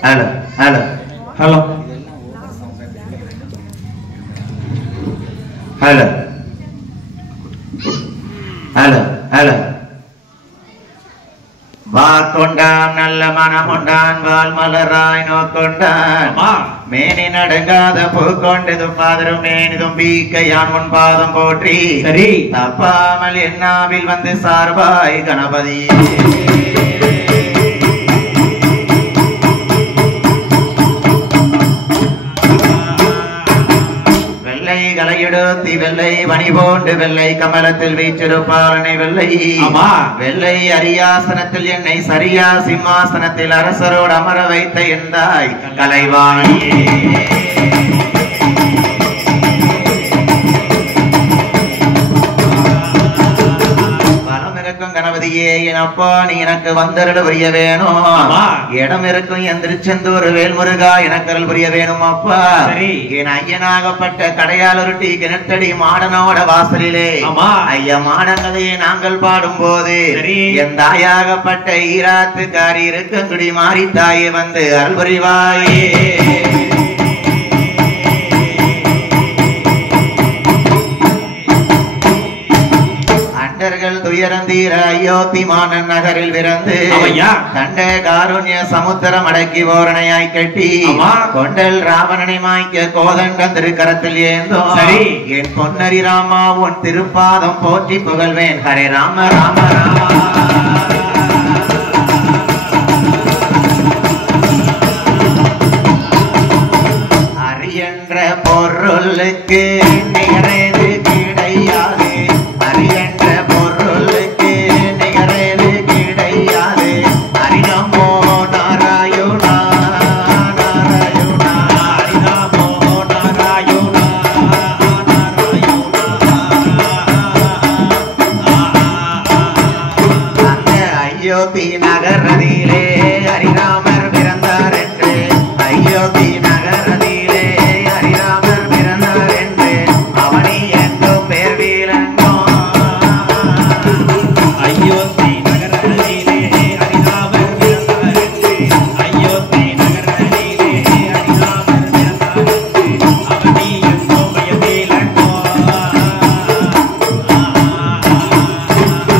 Hello hello hello hello hello hello வாக்கொண்டான் நல்ல மனமுண்டான் வால் மலராய் நோக்கொண்டான் மேனி நடுங்காத பூக்கொண்டதும் பாதரும் மேனிதும் பீக்கையான் உன் பாதம் போற்றி சரி தப்பாமல் என்னாவில் வந்து சார்பாய் கணபதி கலையெடுத்தி வெள்ளை வணி போண்டு வெள்ளை கமலத்தில் வீற்றிருப்பாலனை வெள்ளை வெள்ளை அரியாசனத்தில் என்னை சரியா சிம்மாசனத்தில் அரசரோடு அமர வைத்த எந்தாய் கலைவாணியே கணபதியே என் அப்பா நீ எனக்கு வந்தருள் புரிய வேணும் இடம் இருக்கும் என் திருச்செந்தூர் வேல்முருகா எனக்கு அருள் புரிய வேணும் அப்பா என் ஐயனாகப்பட்ட கடையாளருட்டி கிணத்தடி மாடனோட வாசலிலே ஐயா மாடங்கதையை நாங்கள் பாடும் போது என் தாயாகப்பட்ட ஈராத்துக்காரி இருக்குங்குடி மாறி தாயே வந்து அருள் புரிவாயே துயரந்தீர அயோத்தி மாநன் நகரில் விருந்து கண்ட காருண்ய சமுத்திரம் அடக்கி ஓரணையாய் கட்டி கொண்டல் ராவணனை மாய்க்க கோதண்டம் திருக்கரத்தில் ஏந்தோம் என் பொன்னரி ராமா உன் திருப்பாதம் போற்றி புகழ்வேன் ஹரே ராம ராம ராமா அரியன்ற பொருளுக்கு நிகரேது கிடையாது அரியன்ற அயோத்தி நகரதிலே ஹரிராமர் பிறந்தார் என்று அயோத்தி நகரதிலே ஹரிராமர் பிறந்தார் என்று அவனி என்றும் பேர் வீரங்கோ அயோத்தி நகரதிலே ஹரிராமர் பிறந்தார் என்று அயோத்தி நகரதிலே ஹரிராமர் பிறந்தார் என்று அவனி என்றும் பெயர் வீரங்கோ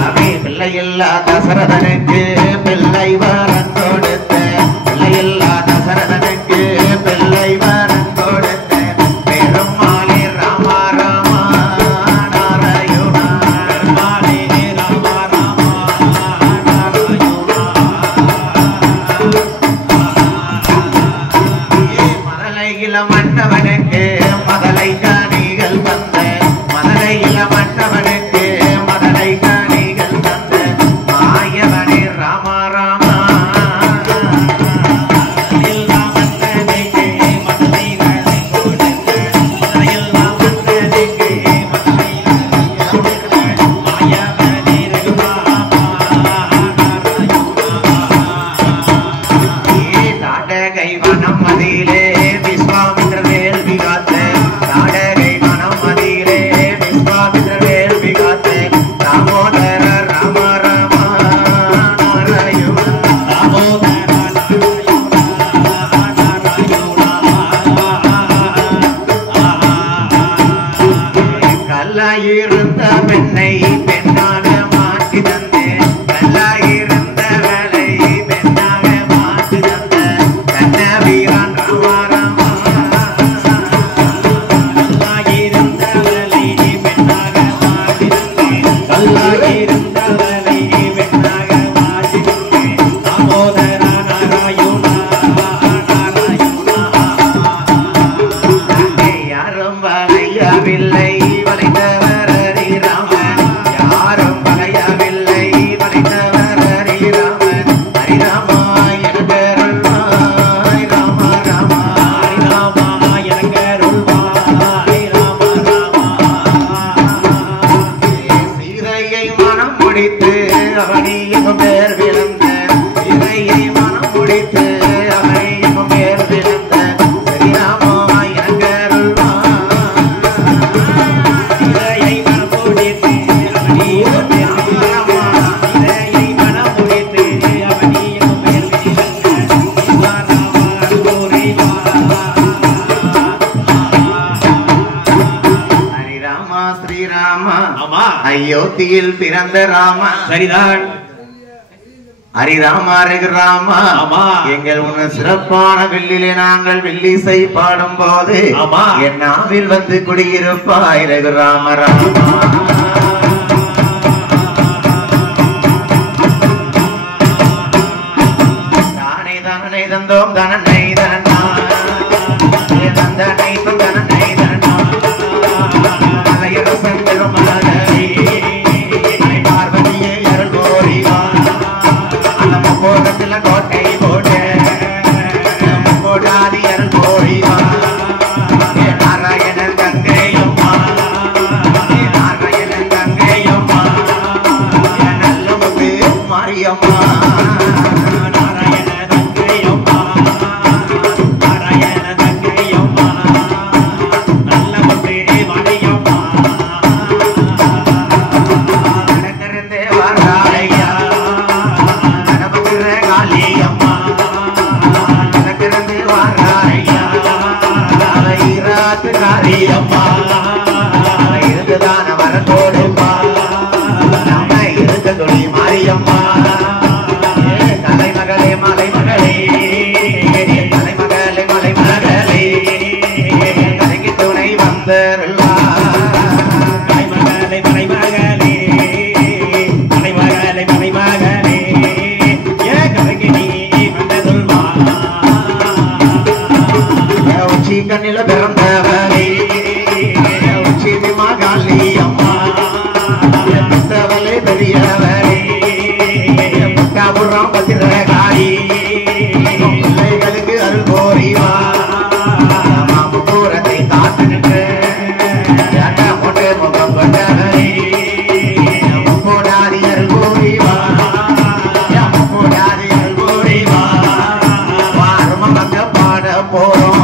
அவை பிள்ளையில்லா தசரதனுக்கு பிள்ளை வரம் கொடுத்த பிள்ளையில்லா தசரதனுக்கு பிள்ளை வரம் கொடுத்த பெருமாளே ராமா ராமா நாராயணா பெருமாளே ராமா ராமா நாராயணா மதலையில மன்னவனுக்கு மதலை காணிகள் தந்த மதலையில மன்னவனுக்கு மதலை காணிகள் தந்த மாயவனே ராமா ராமா தாடகை வனம் மதியிலே விஸ்வாமித்திர வேள்வி காத்த தாடகை வனம் மதியிலே விஸ்வாமித்திர வேள்வி காத்த தாமோதர ராம ராமா நாராயணா தாமோதர கல்லாயிருந்த பெண்ணை பெண்ணாக மாற்றி தந்தேன் கல்லாயிருந்த வேலை பெண்ணாக மாற்றி தந்த கண்ண வீரன் ராமா ராமா கல்லாயிருந்த வேலை பெண்ணாக மாற்றி தந்தேன் கல்லாயிருந்த வேலை பெண்ணாக மாற்றி தந்தேன் தாமோதர நாராயணா நாராயணா யாரும் வளையவில்லை வளைந்தவர் ஹரிராமன் யாரும் வளையவில்லை வளைந்தவர் ஹரிராமன் ஹரிராமா எனக்கருள்வாய் ராமா ராமா ஹரிராமா எனக்கருள்வாய் ராமா ராமா சீதையை மனம் முடித்து அவனியும் பேர் விளந்த சீதையை மனம் முடித்து அவனையும் பேர் விளந்த ஹரிராமா எனக்கருள்வாய் அயோத்தியில் பிறந்த ராமா. சரிதான். ஹரிராமா ரகுராமா. எங்கள் உன்ன சிறப்பான வில்லிலே நாங்கள் வில்லிசை பாடும் போது என் நாவில் வந்து குடியிருப்பாய் ரகுராம ராமா. தானே தானே தந்தோம் தனனை தனனா தந்தனை தனனை தனனா மலையரசன் பெருமாளே பார்வதியே அருள் கோரிவா. கோட்டத்தில் கோட்டை போட்டு கோடாதி அருள் கோரிவா. நாராயணன் கங்கையம்மா நாராயணன் கங்கையம்மா நல்ல முத்து மாரியம்மா. இருந்துதான வரத்தோடுப்பா நம்ம இருக்க தொழி மாரியம்மா. தலைமகளே மலைமகளே தலைமகளே மலைமகளே கலைக்கு துணை வந்தருள்வா. தலைமகளே மலைமகளே தலைமகளே மலைமகளே கலைக்கு நீ வந்தருள்வா. உச்சி கண்ணில பிறந்தவளே உச்சி மகாளி அம்மா பெற்றவளே பெரியவளே முக்காபுரம் பத்திரகாளி பிள்ளைகளுக்கு அருள் கோரிவா. மாமுகூரத்தை காத்து நின்று மொட்டை முகம் கொண்டவளே முப்போடாதி அருள் கோரிவா. முப்போடாதி அருள் கோரிவா. வாரம மக்க பாட போறோம்.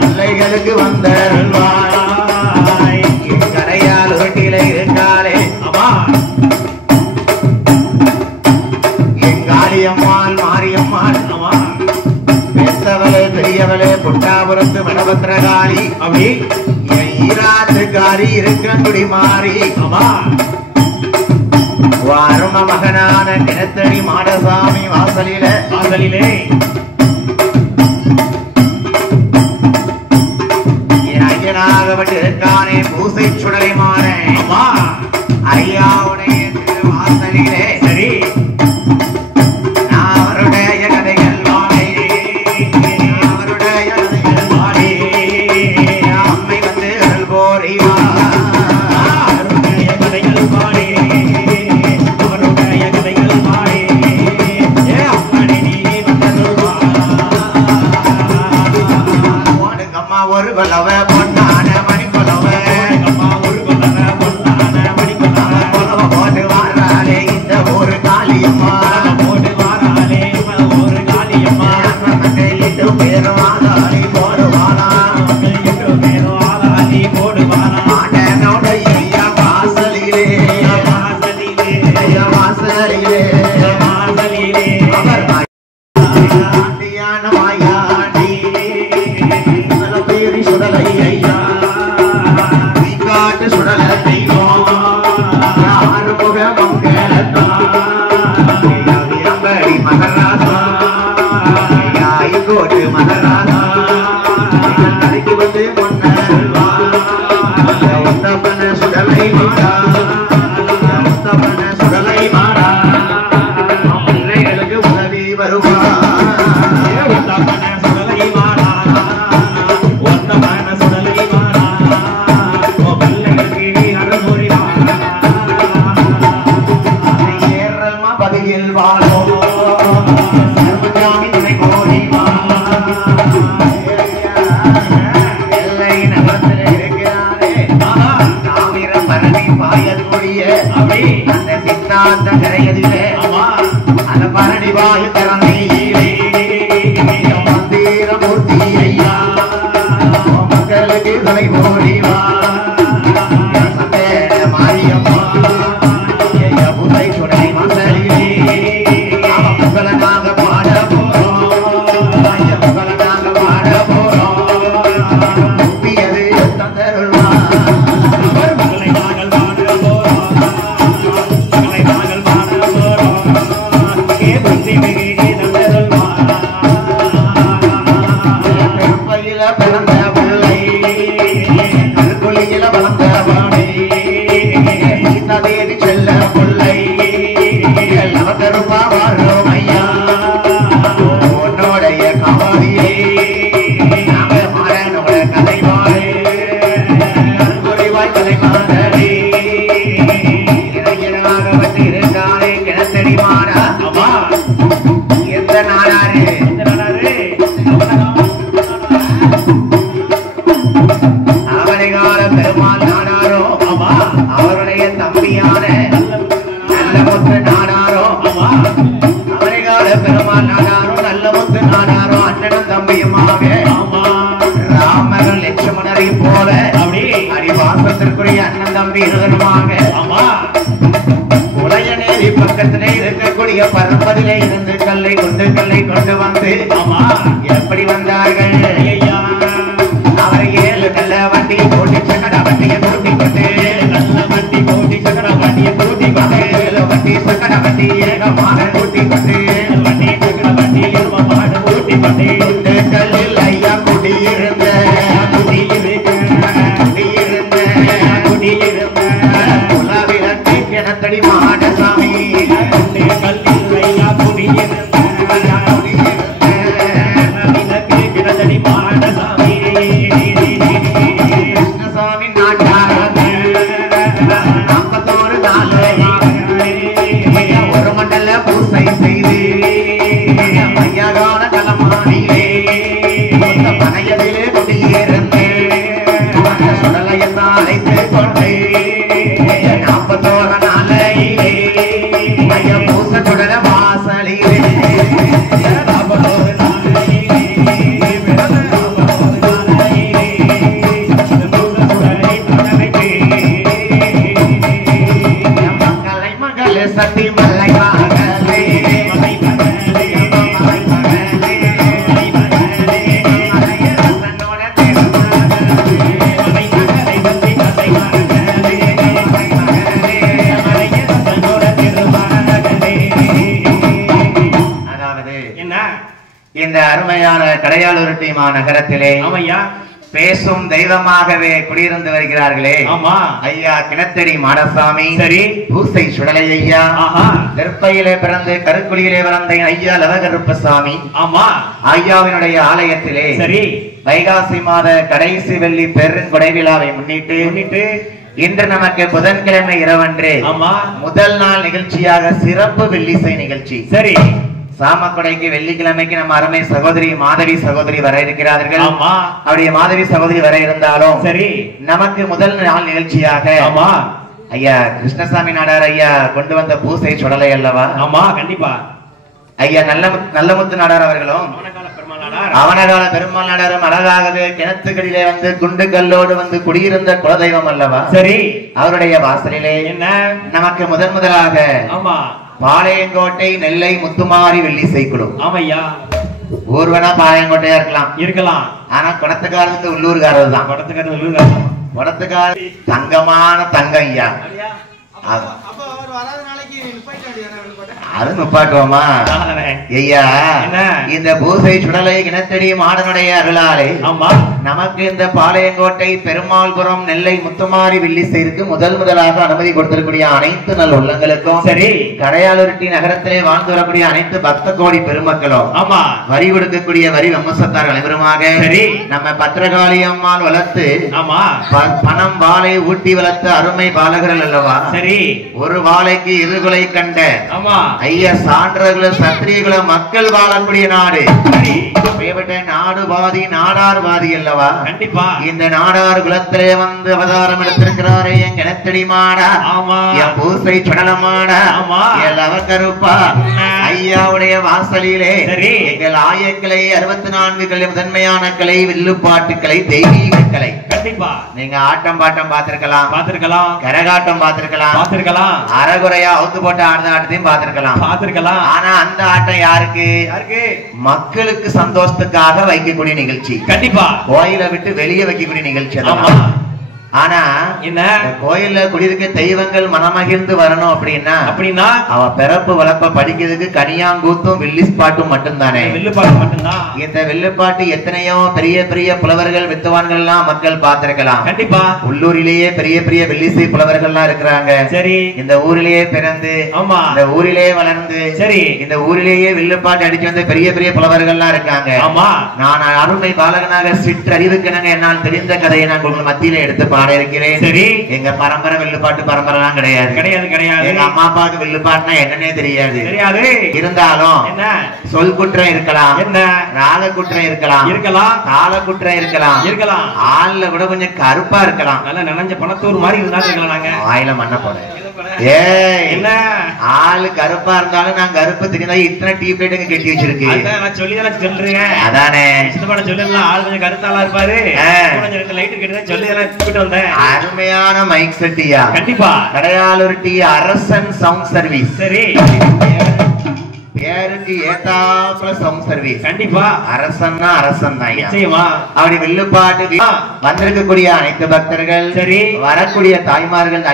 பிள்ளைகளுக்கு வந்தருள்வாய் கரையால் உருட்டில இருந்தாலே எங்காளியம்மாள் மாரியம்மாள் பெத்தவளே பெரியவளே புட்டாபுரத்து வடபத்திரகாளி ஈராத்துக்காரி இருக்கங்குடி மாறி வாரும மகனான கிணத்தடி மாடசாமி வாசலிலே ஐயனாகப்பட்டு இருக்கானே பூசை சுடலை மாற ஐயாவுடைய திருவாசலிலே சரி அவருடைய கதைகள் வாழே அவருடைய கதைகள் வாழே அம்மை வந்து அருள் கோரிவா. அவருடைய கதைகள் வாழே அவருடைய கதைகள் வாழே அம்மனை நீ வந்தருள்வா. அம்மா ஒரு பலவ பொன்னான மணி பலவ அம்மா ஒரு பலவ பொன்னான மணி பலவ பலவ போட்டு வாராளே இந்த ஒரு காளியம்மா போட்டு வாராளே ஒரு காளியம்மா. இட்டு பேரும் ஆதாரி போடுவானா இட்டு பேரும் ஆதாரி போடுவானா. மாடனோட ஐயா வாசலிலே வாசலிலே ஐயா வாசலிலே வாசலிலே அவர் ஆண்டியான மாயாண்டி பேரி சுடலை ஐயா காட்டு சுடலை தெய்வம் யாரு முகமங்கலத்தாம்படி மகராசா கோட்டு மகராசா கடைக்கு வந்து முன்னல்வா. உத்தப்பன சுடலை மாறா உத்தப்பன சுடலை மாறா பிள்ளைகளுக்கு உதவி வருவா. உத்தப்பன சுடலை மாறா அந்த பரணி வாயு திறனை மந்திர மூர்த்தி ஐயா அவருடைய தம்பியான நல்லமுத்து நாடாரோ அவரைகால பெருமாள் நாடாரோ நல்லமுத்து நாடாரோ அண்ணனும் தம்பியுமாக ராமரும் லட்சுமணரை போல அடிவாசத்திற்குரிய அண்ணன் தம்பி இருவருமாக உலகநேரி பக்கத்திலே இருக்கக்கூடிய பரம்பதிலே இருந்து கல்லை கொண்டு வந்து எப்படி வந்தார்கள் அவர் 7 நல்ல வண்டியை போட்டி சக்கர வண்டியை கூட்டி கொண்டு நல்ல வண்டி போட்டி சக்கர வண்டியை கூட்டி கொண்டு 7 வண்டி சக்கர வண்டி ஏகமாக கூட்டி கொண்டு வண்டி சக்கர வண்டி மாடு கூட்டி கொண்டு இந்த கல்லில் ஐயா குடியிருந்த குலவிளக்கு கிணத்தடி மாடசாமி கல்லில் ஐயா குடியிருந்த கிணத்தடி மாடசாமி கிருஷ்ணசாமி நாட்டார் 41 நாள் ஒரு மண்டல பூசை செய்து மையகான கலமானிலே மனையதிலே குடியிருந்தே சுடலையெல்லாம் அழைத்து கொண்டு 41 நாளையிலே மைய பூச சுடல வாசலிலே 41 சக்தி மல்லை மகளே அதாவது என்ன இந்த அருமையான கடையாளூர் நகரத்திலே பேசும் தெய்வமாகவே குடியிருந்து வருகிறார்களே ஐயா கிணத்தடி மாடசாமி சரி பூசை சுடலை ஐயா நெற்பையிலே பிறந்து கருக்குடியிலே வளர்ந்த ஐயா லவகருப்பசாமி ஐயாவினுடைய ஆலயத்திலே சரி வைகாசி மாத கடைசி வெள்ளி பெருங்கொடை விழாவை முன்னிட்டு இன்று நமக்கு புதன்கிழமை இரவன்று முதல் நாள் நிகழ்ச்சியாக சிறப்பு வெள்ளிசை நிகழ்ச்சி சரி சாமக்கொடைக்கு வெள்ளிக்கிழமைக்கு நம்ம அருமை சகோதரி மாதவி சகோதரி வர இருக்கிறார்கள் அவருடைய மாதவி சகோதரி வர இருந்தாலும் சரி நமக்கு முதல் நாள் நிகழ்ச்சியாக ஐயா கிருஷ்ணசாமி நாடார் ஐயா கொண்டு வந்த பூசை சுடலை அல்லவா கண்டிப்பா ஐயா நல்லமுத்து நாடார் அவர்களும் அவனகால பெருமாள் நாடாரும் அழகாகவே கிணத்துக்கடியிலே வந்து குண்டு கல்லோடு வந்து குடியிருந்த குலதெய்வம் அல்லவா சரி அவருடைய வாசலிலே என்ன நமக்கு முதலாக பாளையங்கோட்டை நெல்லை முத்துமாரி வெள்ளிசை குழு ஊர்வனா பாளையங்கோட்டையா இருக்கலாம் ஆனா குடத்துக்காரருக்கு உள்ளூர்காரர் தான் குடத்துக்காரர் தங்கமான தங்கம் ஐயா அது நுப்பாட்டுவோமா ஐயா இந்த பூசை சுடலை கிணத்தடி மாடனுடைய அருளாலே நமக்கு இந்த பாளையங்கோட்டை பெருமாள்புரம் நெல்லை முத்துமாரி வெள்ளிசைக்கு முதலாக அனுமதி கொடுத்திருக்கூடிய அனைத்து நல் உள்ளங்களுக்கும் சரி கடையாளூர் நகரத்திலே வாழ்ந்து வரக்கூடிய அனைத்து பக்த கோடி பெருமக்களும் வரி கொடுக்கக்கூடிய வரி வம்சத்தார் அனைவருமாக சரி நம்ம பத்திரகாளி அம்மாள் வளர்த்து பணம் வாழை ஊட்டி வளர்த்த அருமை பாலகர்கள் அல்லவா சரி ஒரு வாழைக்கு இருகுலை கண்ட ஐயா சான்றகுல சத்திரியகுல மக்கள் வாழக்கூடிய நாடு நாடு பாதி நாடார் பாதி அல்லவா கண்டிப்பா இந்த நாடார் குலத்திலே வந்து அவதாரம் எடுத்திருக்கிறாரே என் கிணத்தடி மாடா என் பூசை சுடலமாடா என் லவகருப்பா ஐயாவுடைய வாசலிலே எங்கள் ஆயக்கலை 64 கலை முதன்மையான கலை வில்லுப்பாட்டுக்களை தெய்வீக கலை கண்டிப்பா நீங்க ஆட்டம் பாட்டம் பார்த்திருக்கலாம் கரகாட்டம் பார்த்திருக்கலாம் அறகுறையா அவுத்து போட்ட ஆட்டத்தையும் பார்த்திருக்கலாம் ஆனா அந்த ஆட்டம் யாருக்கு மக்களுக்கு சந்தோஷத்துக்காக வைக்கக்கூடிய நிகழ்ச்சி கண்டிப்பா கோயிலை விட்டு வெளியே வைக்கக்கூடிய நிகழ்ச்சி ஆனா என்ன கோயில்ல குடியிருக்க தெய்வங்கள் மனமகிழ்ந்து வரணும் அப்படின்னா அவ பிறப்பு வளர்ப்ப படிக்கிறதுக்கு கனியாங்கூத்தும் வில்லிஸ்பாட்டும் மட்டும்தானே இந்த வில்லுப்பாட்டு எத்தனையோ பெரிய பெரிய புலவர்கள் வித்துவான்கள் எல்லாம் மக்கள் பார்த்திருக்கலாம் கண்டிப்பா உள்ளூரிலேயே பெரிய பெரிய வில்லிசை புலவர்கள் எல்லாம் இருக்கிறாங்க சரி இந்த ஊரிலேயே பிறந்து இந்த ஊரிலேயே வளர்ந்து சரி இந்த ஊரிலேயே வில்லுப்பாட்டு அடிச்சு வந்த பெரிய பெரிய புலவர்கள் எல்லாம் இருக்காங்க நான் அருமை பாலகனாக சிற்றறிவுக்கு என்னால் தெரிந்த கதையை நான் உங்கள் மத்தியில எடுத்து பாட இருக்கிறேன். சரி, எங்க பரம்பரை வில்லுப்பாட்டு பரம்பரைலாம் கிடையாது. கிடையாது கிடையாது. எங்க அம்மா அப்பாவுக்கு வில்லுப்பாட்டுனா என்னன்னே தெரியாது. தெரியாது. இருந்தாலும் என்ன சொல் குற்றம் இருக்கலாம், என்ன ராக குற்றம் இருக்கலாம், இருக்கலாம் தாள குற்றம் இருக்கலாம், இருக்கலாம் ஆள்ல கூட கொஞ்சம் கருப்பா இருக்கலாம். நல்லா நனைஞ்ச பணத்தூர் மாதிரி இருந்தாலும் இருக்கலாம். நாங்க ஆயில மண்ண போட என்ன ஆளு கருப்பா இருந்தாலும் நான் கருப்பு தெரிஞ்சா இத்தனை டீ பிளேட்டுங்க கட்டி வச்சிருக்கு. நான் சொல்லி தானே சொல்றேன். அதானே சொல்லலாம். ஆள் கொஞ்சம் கருத்தாலாம் இருப்பாரு. லைட் கட்டி சொல்லி தானே வந்தேன். அருமையான மைக் செட்டியா. கண்டிப்பா கடையாளூர் டி அரசன் சவுண்ட் சர்வீஸ். சரி, பேருக்கு ஏத்தாப்புல சவுண்ட் சர்வீஸ். கண்டிப்பா அரசன்னா அரசன் தான். நிச்சயமா அப்படி வில்லுப்பாட்டு வந்திருக்கக்கூடிய அனைத்து பக்தர்கள், சரி வரக்கூடிய தாய்மார்கள்,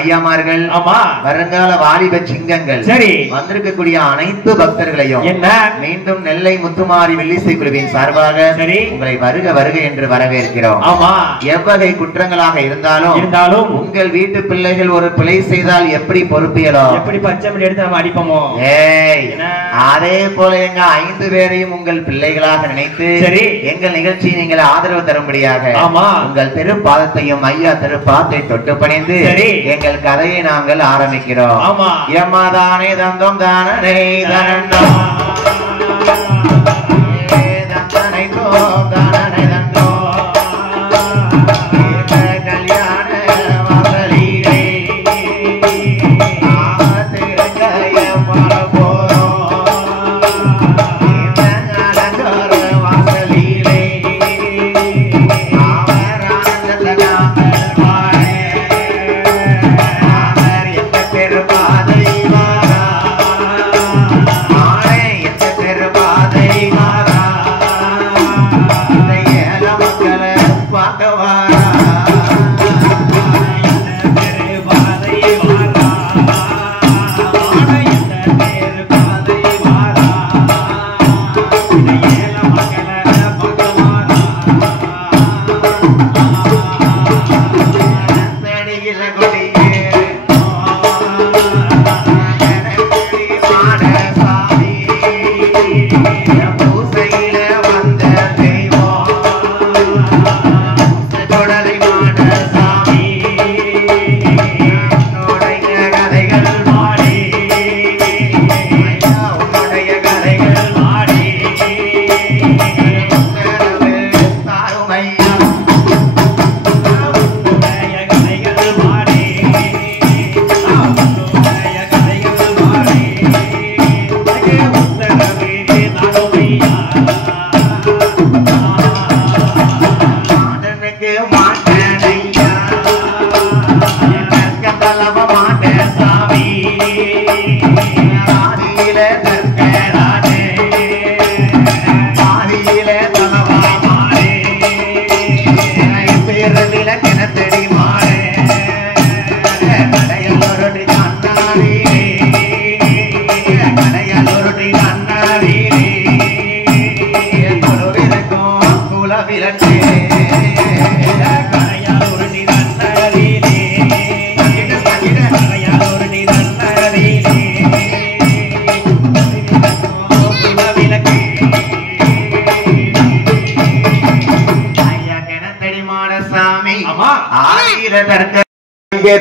ஐயாமார்கள், ஆமா வருங்கால வாலிப சிங்கங்கள், சரி வந்திருக்கக்கூடிய அனைத்து பக்தர்களையும் என்ன மீண்டும் நெல்லை முத்துமாரி வெள்ளிசை குழுவின் சார்பாக சரி உங்களை வருக வருக என்று வரவேற்கிறோம். ஆமா எவ்வகை குற்றங்களாக இருந்தாலும் உங்கள் வீட்டு பிள்ளைகள் ஒரு பிழை செய்தால் எப்படி பொறுப்பியலோ, எப்படி பச்சை எடுத்து நம்ம அடிப்போமோ, ஏய் அதே போல எங்க 5 பேரையும் உங்கள் பிள்ளைகளாக நினைத்து சரி எங்கள் நிகழ்ச்சி நீங்கள் ஆதரவு தரும்படியாக ஆமா உங்கள் திருப்பாதத்தையும் ஐயா திருப்பாதத்தை தொட்டு பணிந்து சரி எங்கள் கதையை நாங்கள் ஆரம்பிக்கிறோம். ஆமா எம்மாதானே தந்தம் தானே தனண்டா தந்தனை தோம் தானே தந்தோ கல்யாண வாசலிலே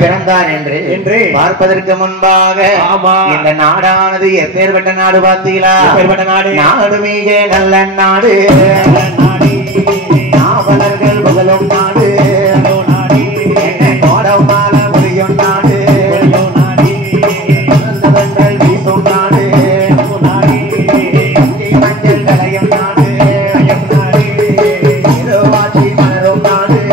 பிறந்தார் என்று பார்ப்பதற்கு முன்பாக இந்த நாடானது எப்பேற்பட்ட நாடு பார்த்தீங்களா? நாடு மிக நல்ல நாடு, நாவலர்கள் புகழும் நாடு, கோடமால முடியும் நாடு, வீசும் நாடு, மஞ்சள் கலையும் நாடு, இருவாட்சி மலரும் நாடு,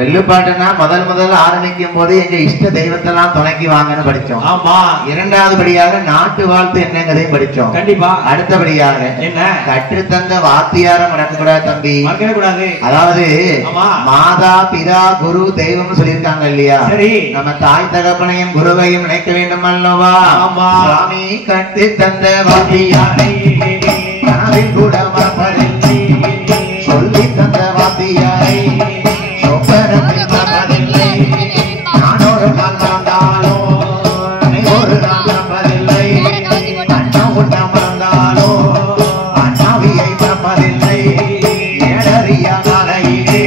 வெள்ளுப்பாட்டுனா முதல்ல ஆரம்பிக்கும் போது எங்க இஷ்ட தெய்வத்தெல்லாம் துணைக்கி வாங்கன்னு படிச்சோம். ஆமா. இரண்டாவது படியாக நாட்டு வாழ்த்து என்னங்கிறதையும் படிச்சோம். கண்டிப்பா. அடுத்தபடியாக என்ன கற்றுத்தந்த வாத்தியாரம் மறக்கக்கூடாது தம்பி, மறக்கக்கூடாது. அதாவது மாதா பிதா குரு தெய்வம் சொல்லியிருக்காங்க இல்லையா? சரி. நம்ம தாய் தகப்பனையும் குருவையும் நினைக்க வேண்டும் அல்லவா? சுவாமி கற்று தந்த வாத்தியாரை கூட மறப்பதில்லை, சொல்லி தந்த வாத்தியாரை மறப்பதில்லை. நான் ஒரு நாள் மறந்தாலோ ஒரு நாள் மறப்பதில்லை, அண்ணா உன்ன மறந்தாலோ அண்ணாவியை மறப்பதில்லை. ஏடறியா நாளையிலே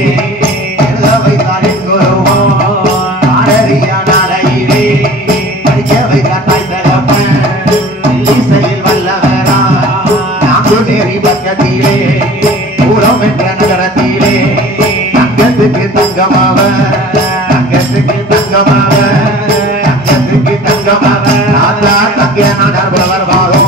எழுதவை தாரின் குருவோ, ஆடறியா நாளையிலே படிக்க வைத்த தாய் தகப்பன் இசையில் வல்லவரா. நாங்கு நேரி பக்கத்திலே பூரம் என்ற நகரத்திலே தங்கத்துக்கு தங்கமாவ, தங்கத்துக்கு தங்கமாவ, தங்கத்துக்கு தங்கமாவ. ராஜா தங்க நாடார் வருவாரோ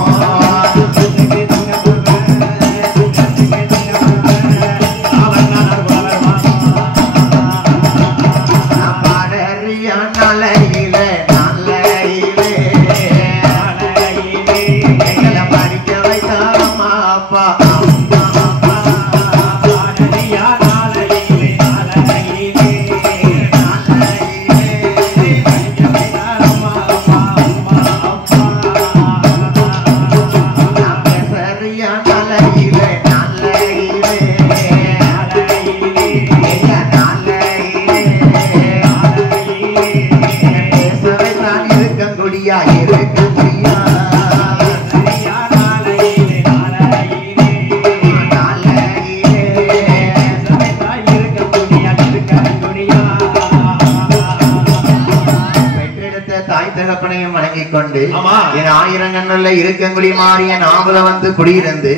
ஆயிரங்கள்ல இருக்கங்குடி மாறிய நாவல வந்து குடியிருந்து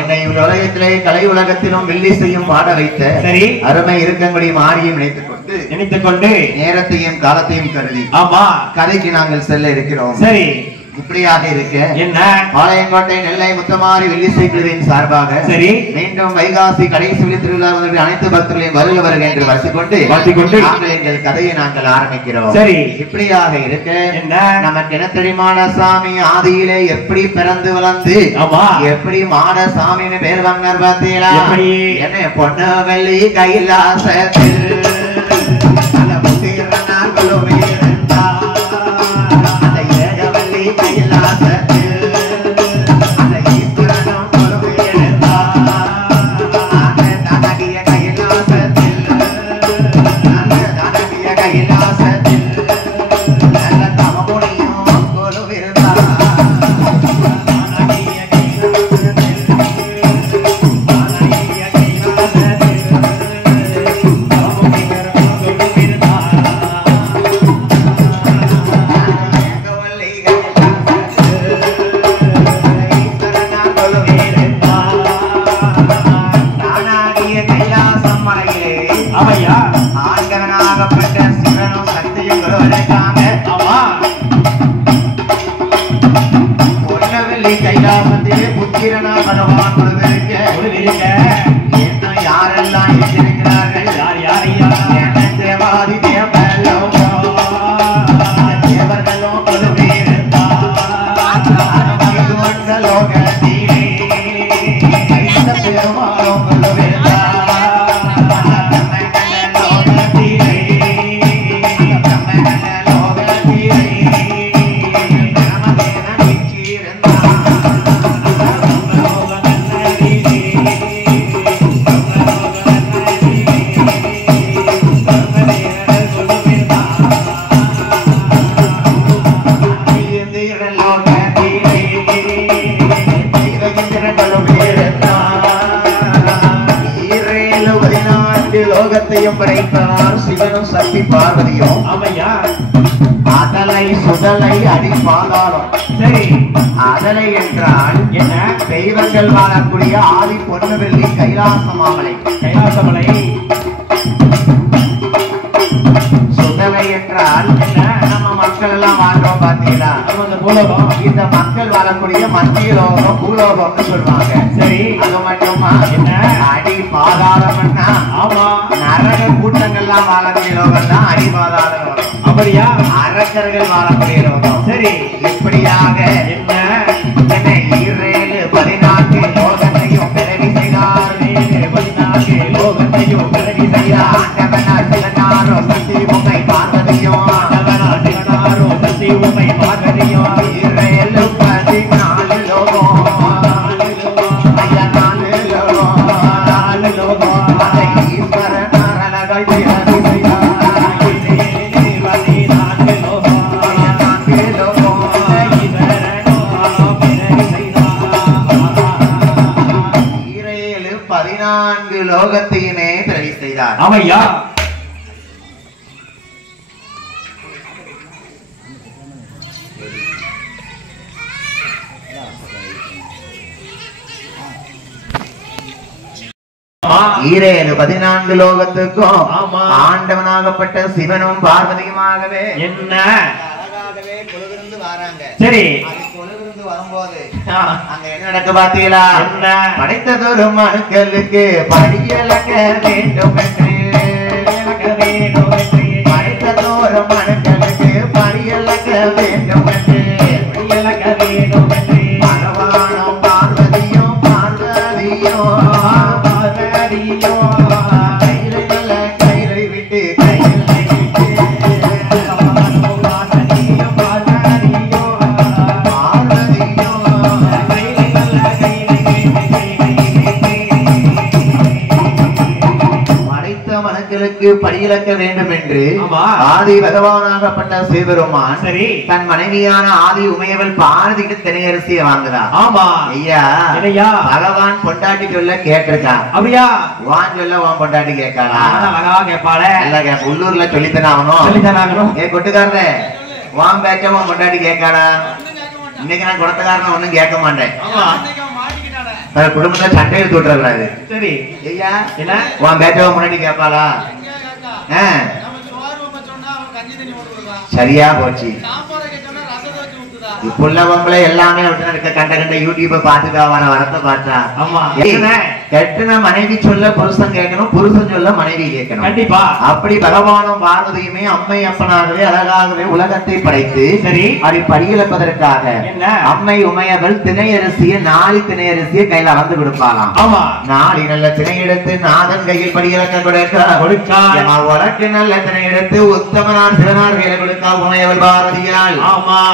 என்னை உலகத்திலே கலை உலகத்திலும் வெள்ளிசையும் பாட வைத்த அருமை இருக்கங்குடி மாறியும் நினைத்துக் கொண்டு நேரத்தையும் காலத்தையும் கருதி கதைக்கு நாங்கள் செல்ல இருக்கிறோம். சரி, இப்படியாக இருக்க என்ன பாளையங்கோட்டை நெல்லை முத்தமாரி வெள்ளிசை குழுவின் சார்பாக சரி மீண்டும் வைகாசி கடைசி திருவிழா அனைத்து பக்தர்களையும் வருக வருக என்று வசிக்கொண்டு எங்கள் கதையை நாங்கள் ஆரம்பிக்கிறோம். சரி, இப்படியாக இருக்க என்ன நம்ம கிணத்தடிமான சாமி ஆதியிலே எப்படி பிறந்து வளர்ந்து எப்படி மாட சாமின்னு பேர் வாங்கினார் பார்த்தீங்களா? என்ன பொண்ணு வெள்ளி கைலாசத்தில் படைத்தார் சிவனும் சக்தி பார்வதியும். அதலை சுடலை அடி பாதாளம். சரி, அதலை என்றால் என்ன? தெய்வங்கள் வாழக்கூடிய ஆதி பொண்ணு வெள்ளி கைலாசமாமலை. கைலாசமலை. சுடலை என்றால் என்ன? நம்ம மக்கள் எல்லாம் வாழ்றோம் பாத்தீங்களா? பூலோகம். இந்த மக்கள் வாழக்கூடிய மத்திய லோகம் பூலோகம்னு சொல்லுவாங்க. சரி, அது மட்டுமா? என்ன அடி பாதாளம்னா? ஆமா, நரக கூட்டங்கள்லாம் வாழக்கூடிய லோகம் தான் அடிபாதாள லோகம். அப்படியா? அரக்கர்கள் வாழக்கூடிய லோகம். சரி, இப்படியாக என்ன 14 லோகத்தையும் பிறவி செய்தார். 14 லோகத்தையும் பிறவி செய்தார். ஆண்டவனார் சிவனாரோ சக்தி உமை பார்வதியும் ஆண்டவனார் சிவனாரோ சக்தி உமை பார்வதியும் 14 லோகம். ஐயா 4 லோகம். 4 லோகம். அதை ஈஸ்வரன் அரணகாய் பிறவி செய்தார். 14 லோகம். 4 லோகம். ஈஸ்வரனோ பிறவி செய்தார். 14 லோகத்தையுமே பிறவி செய்தார். ஆமையா? ஈரேழு 14 லோகத்துக்கும் ஆமா. ஆண்டவனாகப்பட்ட சிவனும் பார்வதியுமாகவே என்ன அழகாகவே கொலுவிருந்து வராங்க. சரி, அது கொலுவிருந்து வரும்போது அங்க என்ன நடக்க பாத்தீங்களா? என்ன? படைத்ததொரு மனுக்களுக்கு படியலக்க வேண்டும் என்று படைத்ததொரு மனுக்களுக்கு படியலக்க வேண்டும் என்று பகவானும் பார்வதியும் கையிலை விட்டு மனுக்களுக்கு படியிலக்க வேண்டும் என்று ஆதி பகவானாகப்பட்ட சிவபெருமான் சரி தன் மனைவியான ஆதி உமையவள் பார்வதிக்கு திணையரசியை வாங்குறான். ஆமா ஐயா இல்லையா? பகவான் பொண்டாட்டி சொல்ல கேட்டிருக்கா. அப்படியா? வான் சொல்ல உன் பொண்டாட்டி கேட்காளா? அழகா கேட்பாளே. உள்ளூர்ல சொல்லித்தானே ஆகணும். சொல்லித்தானாகணும். ஏ கொட்டுக்காரனே, வான் பேச்ச உன் பொண்டாட்டி கேட்காளா? இன்னைக்கு நான் குடத்துக்காரன ஒண்ணும் கேட்க மாட்டேன். குடும்பத்துல சண்டை எடுத்து விட்டுறக்கூடாது. சரி ஐயா என்ன உன் பேச்ச உன் பொண்டாட்டி கேட்பாளா? சரியா போச்சு. இப்ப உள்ளவங்களே எல்லாமே கண்ட கண்ட யூடியூப பாத்துக்கா வர வரத்தை பார்த்தா. ஆமா கெட்டின மனைவி சொல்ல புருஷன் கேட்கணும், புருஷன் சொல்ல மனைவி கேட்கணும். கண்டிப்பா. அப்படி பகவானும் பார்வதியுமே அம்மை அப்பனாகவே அழகாகவே உலகத்தை படைத்து சரி அதை படியிழப்பதற்காக அம்மை உமையவள் திணையரசிய 4 திணையரசிய கையில அளந்து கொடுப்பாளாம். ஆமா 4 நல்ல திணை எடுத்து நாதன் கையில் படியிழக்க கொடுக்கா. உனக்கு நல்ல திணை எடுத்து உத்தமனார் சிவனார் கையில கொடுக்கா உமையவள் பார்வதியால்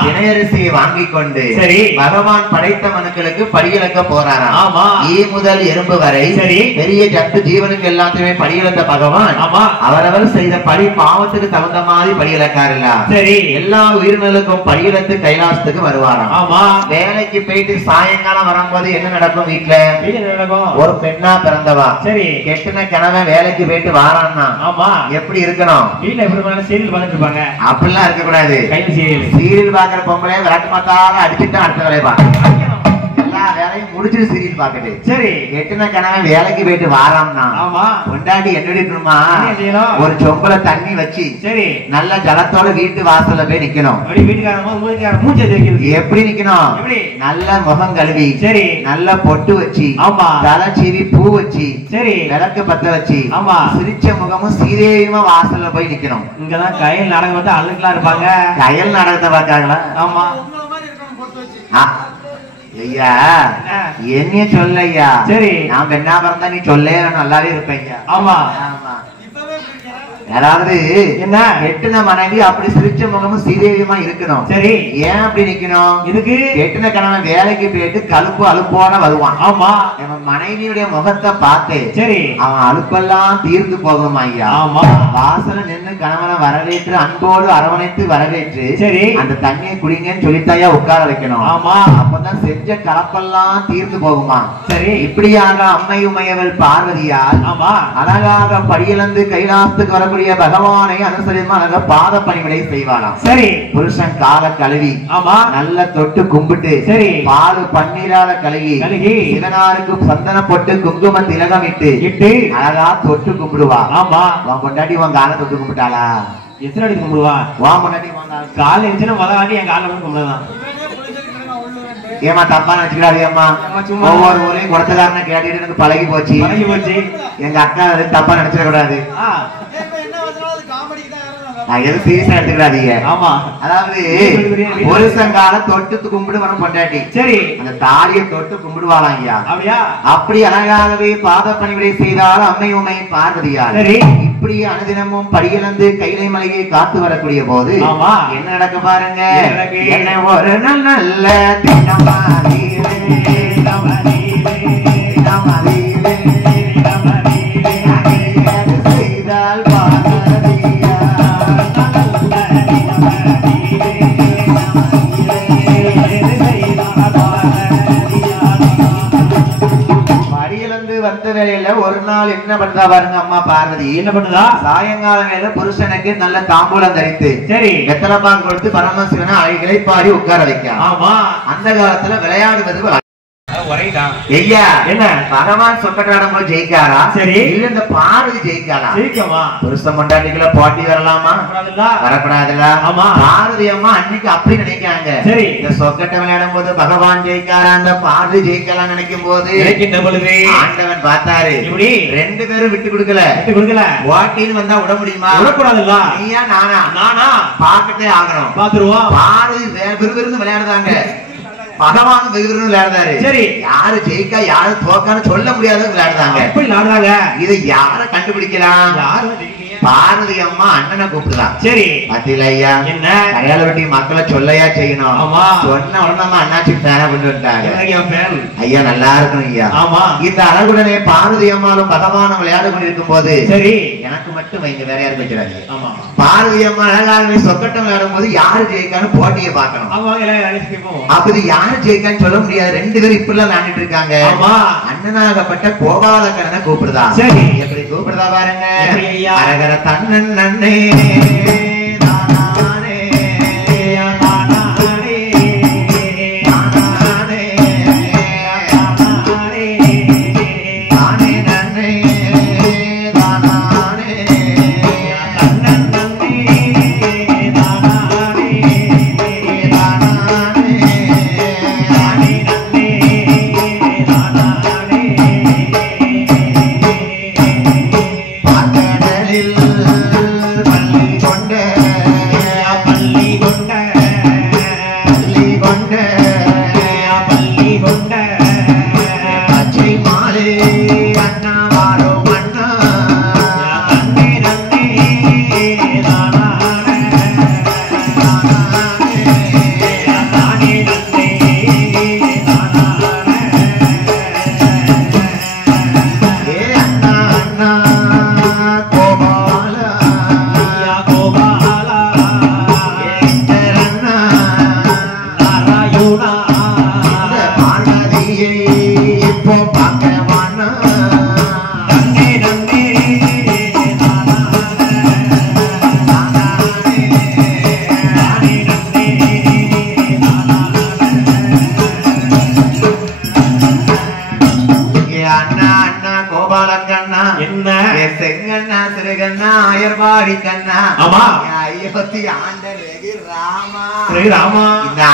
திணையரசியை வாங்கி கொண்டு சரி பகவான் படைத்த மனுக்களுக்கு படியிழக்க போறாராம். ஆமா ஈ முதல் எறும்பு வரை சரி பெரிய ஜட்டு ஜீவனுக்கு எல்லாத்தையுமே படியிழந்த பகவான் ஆமா அவரவர் செய்த படி பாவத்துக்கு தகுந்த மாதிரி படியிழக்காருல்ல. சரி எல்லா உயிரினங்களுக்கும் படியிழத்து கைலாசத்துக்கு வருவாராம். ஆமா வேலைக்கு போயிட்டு சாயங்காலம் வரும்போது என்ன நடக்கும்? வீட்டுல ஒரு பெண்ணா பிறந்தவா சரி கெட்டின கணவன் வேலைக்கு போயிட்டு வாரான்னா ஆமா எப்படி இருக்கணும்? வீட்டுல எப்படி சீரியல் பார்த்துட்டு இருப்பாங்க. அப்படிலாம் இருக்க கூடாது. சீரியல் பாக்குற பொம்பளை விராட்டு மாத்தாக அடிச்சுட்டு அடுத்த வேலையை பார்க்க எல்லா வேலையும் முடிச்சு சீரியல் பாக்குது. சரி கெட்டின கணவன் வேலைக்கு போயிட்டு வாராம்னா ஆமா பொண்டாட்டி என்ன இருக்கணுமா? ஒரு சொம்பல தண்ணி வச்சு சரி நல்ல ஜலத்தோட வீட்டு வாசல்ல போய் நிக்கணும். எப்படி நிக்கணும்? நல்ல முகம் கழுவி சரி நல்ல பொட்டு வச்சு ஆமா தலை சீவி பூ வச்சு சரி விளக்கு பத்த வச்சு ஆமா சிரிச்ச முகமும் சீதேவியமா வாசல்ல போய் நிக்கணும். இங்கதான் கயல் நாடகம் வந்து அழுக்கலாம் இருப்பாங்க. கயல் நாடகத்தை பார்க்காங்களா? ஆமா ஐயா என்னைய சொல்ல ஐயா. சரி நான் பெண்ணா பிறந்தா நீ சொல்ல நல்லாவே இருப்பேங்க. ஆமா ஆமா அதாவது என்ன கெட்டின மனைவி அப்படி சிரிச்ச முகமும் சீதேவியமா இருக்கணும். சரி ஏன் அப்படி நிக்கணும்? இதுக்கு கெட்டின கணவன் வேலைக்கு போயிட்டு கழுப்பு அலுப்போட வருவான். ஆமா அவன் மனைவியுடைய முகத்தை பார்த்து சரி அவன் அலுப்பெல்லாம் தீர்ந்து போகணுமா ஐயா? ஆமா வாசல நின்று கணவனை வரவேற்று அன்போடு அரவணைத்து வரவேற்று சரி அந்த தண்ணியை குடிங்கன்னு சொல்லித்தாயா உட்கார வைக்கணும். ஆமா அப்பதான் செஞ்ச கலப்பெல்லாம் தீர்ந்து போகுமா? சரி இப்படியாக அம்மை உமையவள் பார்வதியால் ஆமா அழகாக படியிழந்து கைலாசத்துக்கு வரக்கூடிய பகவானை அனுசரித்து பாத பணிவிடை செய்வாராம். சரி புருஷன் கால கழுவி ஆமா நல்ல தொட்டு கும்பிட்டு சரி பால் பன்னீரால கழுவி சிவனாருக்கு சந்தன போட்டு குங்கும திலகமிட்டு இட்டு அழகா தொட்டு கும்பிடுவா. ஆமா உன் பொண்டாட்டி உன் காலை தொட்டு கும்பிட்டாளா? எத்தனை அடி கும்பிடுவா? உன் பொண்டாட்டி காலை எரிச்சுன்னா முதலாடி என் காலை வந்து கும்பிடுதான். ஏமா தப்பா நினைச்சுக்கிறாரு? ஏமா ஒவ்வொரு ஊரையும் குடத்துக்காரனை கேட்டுட்டு எனக்கு பழகி போச்சு. எங்க அக்கா தப்பா நினைச்சிட கூடாது. எதுவும் சீரியஸா எடுத்துக்கிறாதீங்க. ஆமா, அதாவது புருஷங்கால தொட்டு கும்பிடு வரும் பொண்டாட்டி. சரி, அந்த தாலியை தொட்டு கும்பிடுவாளாங்க. அப்படியா? அப்படி அழகாகவே பாத பணிவிடை செய்தால் அம்மை உமை பார்வதியா. சரி, இப்படி அனுதினமும் படியிலிருந்து கைலை மலையை காத்து வரக்கூடிய போது என்ன நடக்க பாருங்க. என்ன ஒரு நல்ல செய்தால் படியிலிருந்து வந்த வேலையில ஒரு நாள் என்ன பண்றா பாருங்க அம்மா பார்வதி. என்ன பண்ணுதா? சாயங்கால வேலை புருஷனுக்கு நல்ல தாம்பூலம் தரித்து சரி வெத்தலப்பான் கொடுத்து பரமசிவனை அழைகளை பாடி உட்கார வைக்க. ஆமா, அந்த காலத்துல விளையாடுவது ஐயா என்ன பகவான் சொக்கட்டாடம் போய் ஜெயிக்காரா? சரி, இல்ல இந்த பார்வதி ஜெயிக்காரா? ஜெயிக்கவா? புருஷன் பொண்டாட்டிக்குள்ள போட்டி வரலாமா? வரக்கூடாதுல்ல. ஆமா, பார்வதி அம்மா அன்னைக்கு அப்படி நினைக்காங்க. சரி, இந்த சொக்கட்ட விளையாடும் போது பகவான் ஜெயிக்காரா, அந்த பார்வதி ஜெயிக்கலாம் நினைக்கும் போது ஆண்டவன் பார்த்தாரு. இப்படி ரெண்டு பேரும் விட்டு கொடுக்கல. வாட்டின்னு வந்தா விட முடியுமா? விடக்கூடாதுல்ல. நீயா நானா பாக்கட்டே ஆகணும். பாத்துருவோம். பார்வதி விறுவிறுன்னு விளையாடுதாங்க, பகவான் வெகுன்னு விளையாடுறாரு. சரி, யாரு ஜெயிக்கா யாரு தோக்கான்னு சொல்ல முடியாத விளையாடுறாங்க. இதை யார கண்டுபிடிக்கலாம்? பார்வதி அம்மா அண்ணனை கூப்பிடுறான். சரி, பாத்தீங்களா ஐயா, என்ன கரையாள வெட்டி மக்களை சொல்லையா செய்யணும். சொன்ன உடனே அண்ணாச்சி பேன கொண்டு வந்துட்டாங்க. ஐயா நல்லா இருக்கணும் ஐயா. ஆமா, இந்த அழகுடனே பார்வதி அம்மாவும் பகவானும் விளையாடு கொண்டிருக்கும் போது சரி எனக்கு மட்டும் இங்க வேற யாரும் வைக்கிறாங்க. பார்வதி அம்மா அழகாக சொக்கட்டம் விளையாடும் போது யாரு ஜெயிக்கான்னு போட்டியை பார்க்கணும். அப்படி யாரு ஜெயிக்கான்னு சொல்ல முடியாது. ரெண்டு பேரும் இப்படி எல்லாம் விளையாண்டுட்டு இருக்காங்க. அண்ணனாகப்பட்ட கோபாலக்கண்ணனை கூப்பிடுதா. சரி, எப்படி கூப்பிடுதா பாருங்க. அரகர தன்னன் நன்னே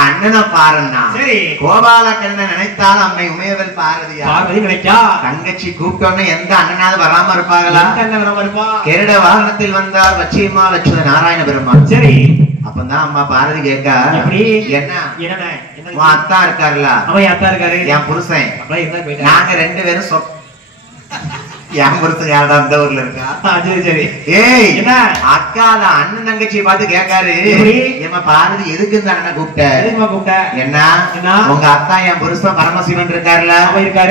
அண்ணனை பாருன்னா கோபாலக்கண்ணன் நினைத்தால் அம்மை உமையவள் பார்வதி நினைச்சா தங்கச்சி கூப்பிட்டோன்னு எந்த அண்ணனாவது வராம இருப்பாங்களா? கேரட வாகனத்தில் வந்தார் வச்சியம்மா வச்சது நாராயண பெருமாள். சரி, அப்பதான் அம்மா பார்வதி கேட்கா, என்ன அத்தா இருக்காருல்ல? என் புருஷன் நாங்க ரெண்டு பேரும் என் புருஷன் யாரா இந்த ஊர்ல இருக்கா? சரி சரி. ஏய் என்ன அக்கா அண்ணன் தங்கச்சியை பார்த்து கேட்காரு, ஏமா பார்வதி எதுக்கு இந்த அண்ணனை கூப்பிட்ட? என்ன உங்க அக்கா என் புருஷன் பரமசிவன் இருக்காருல்ல?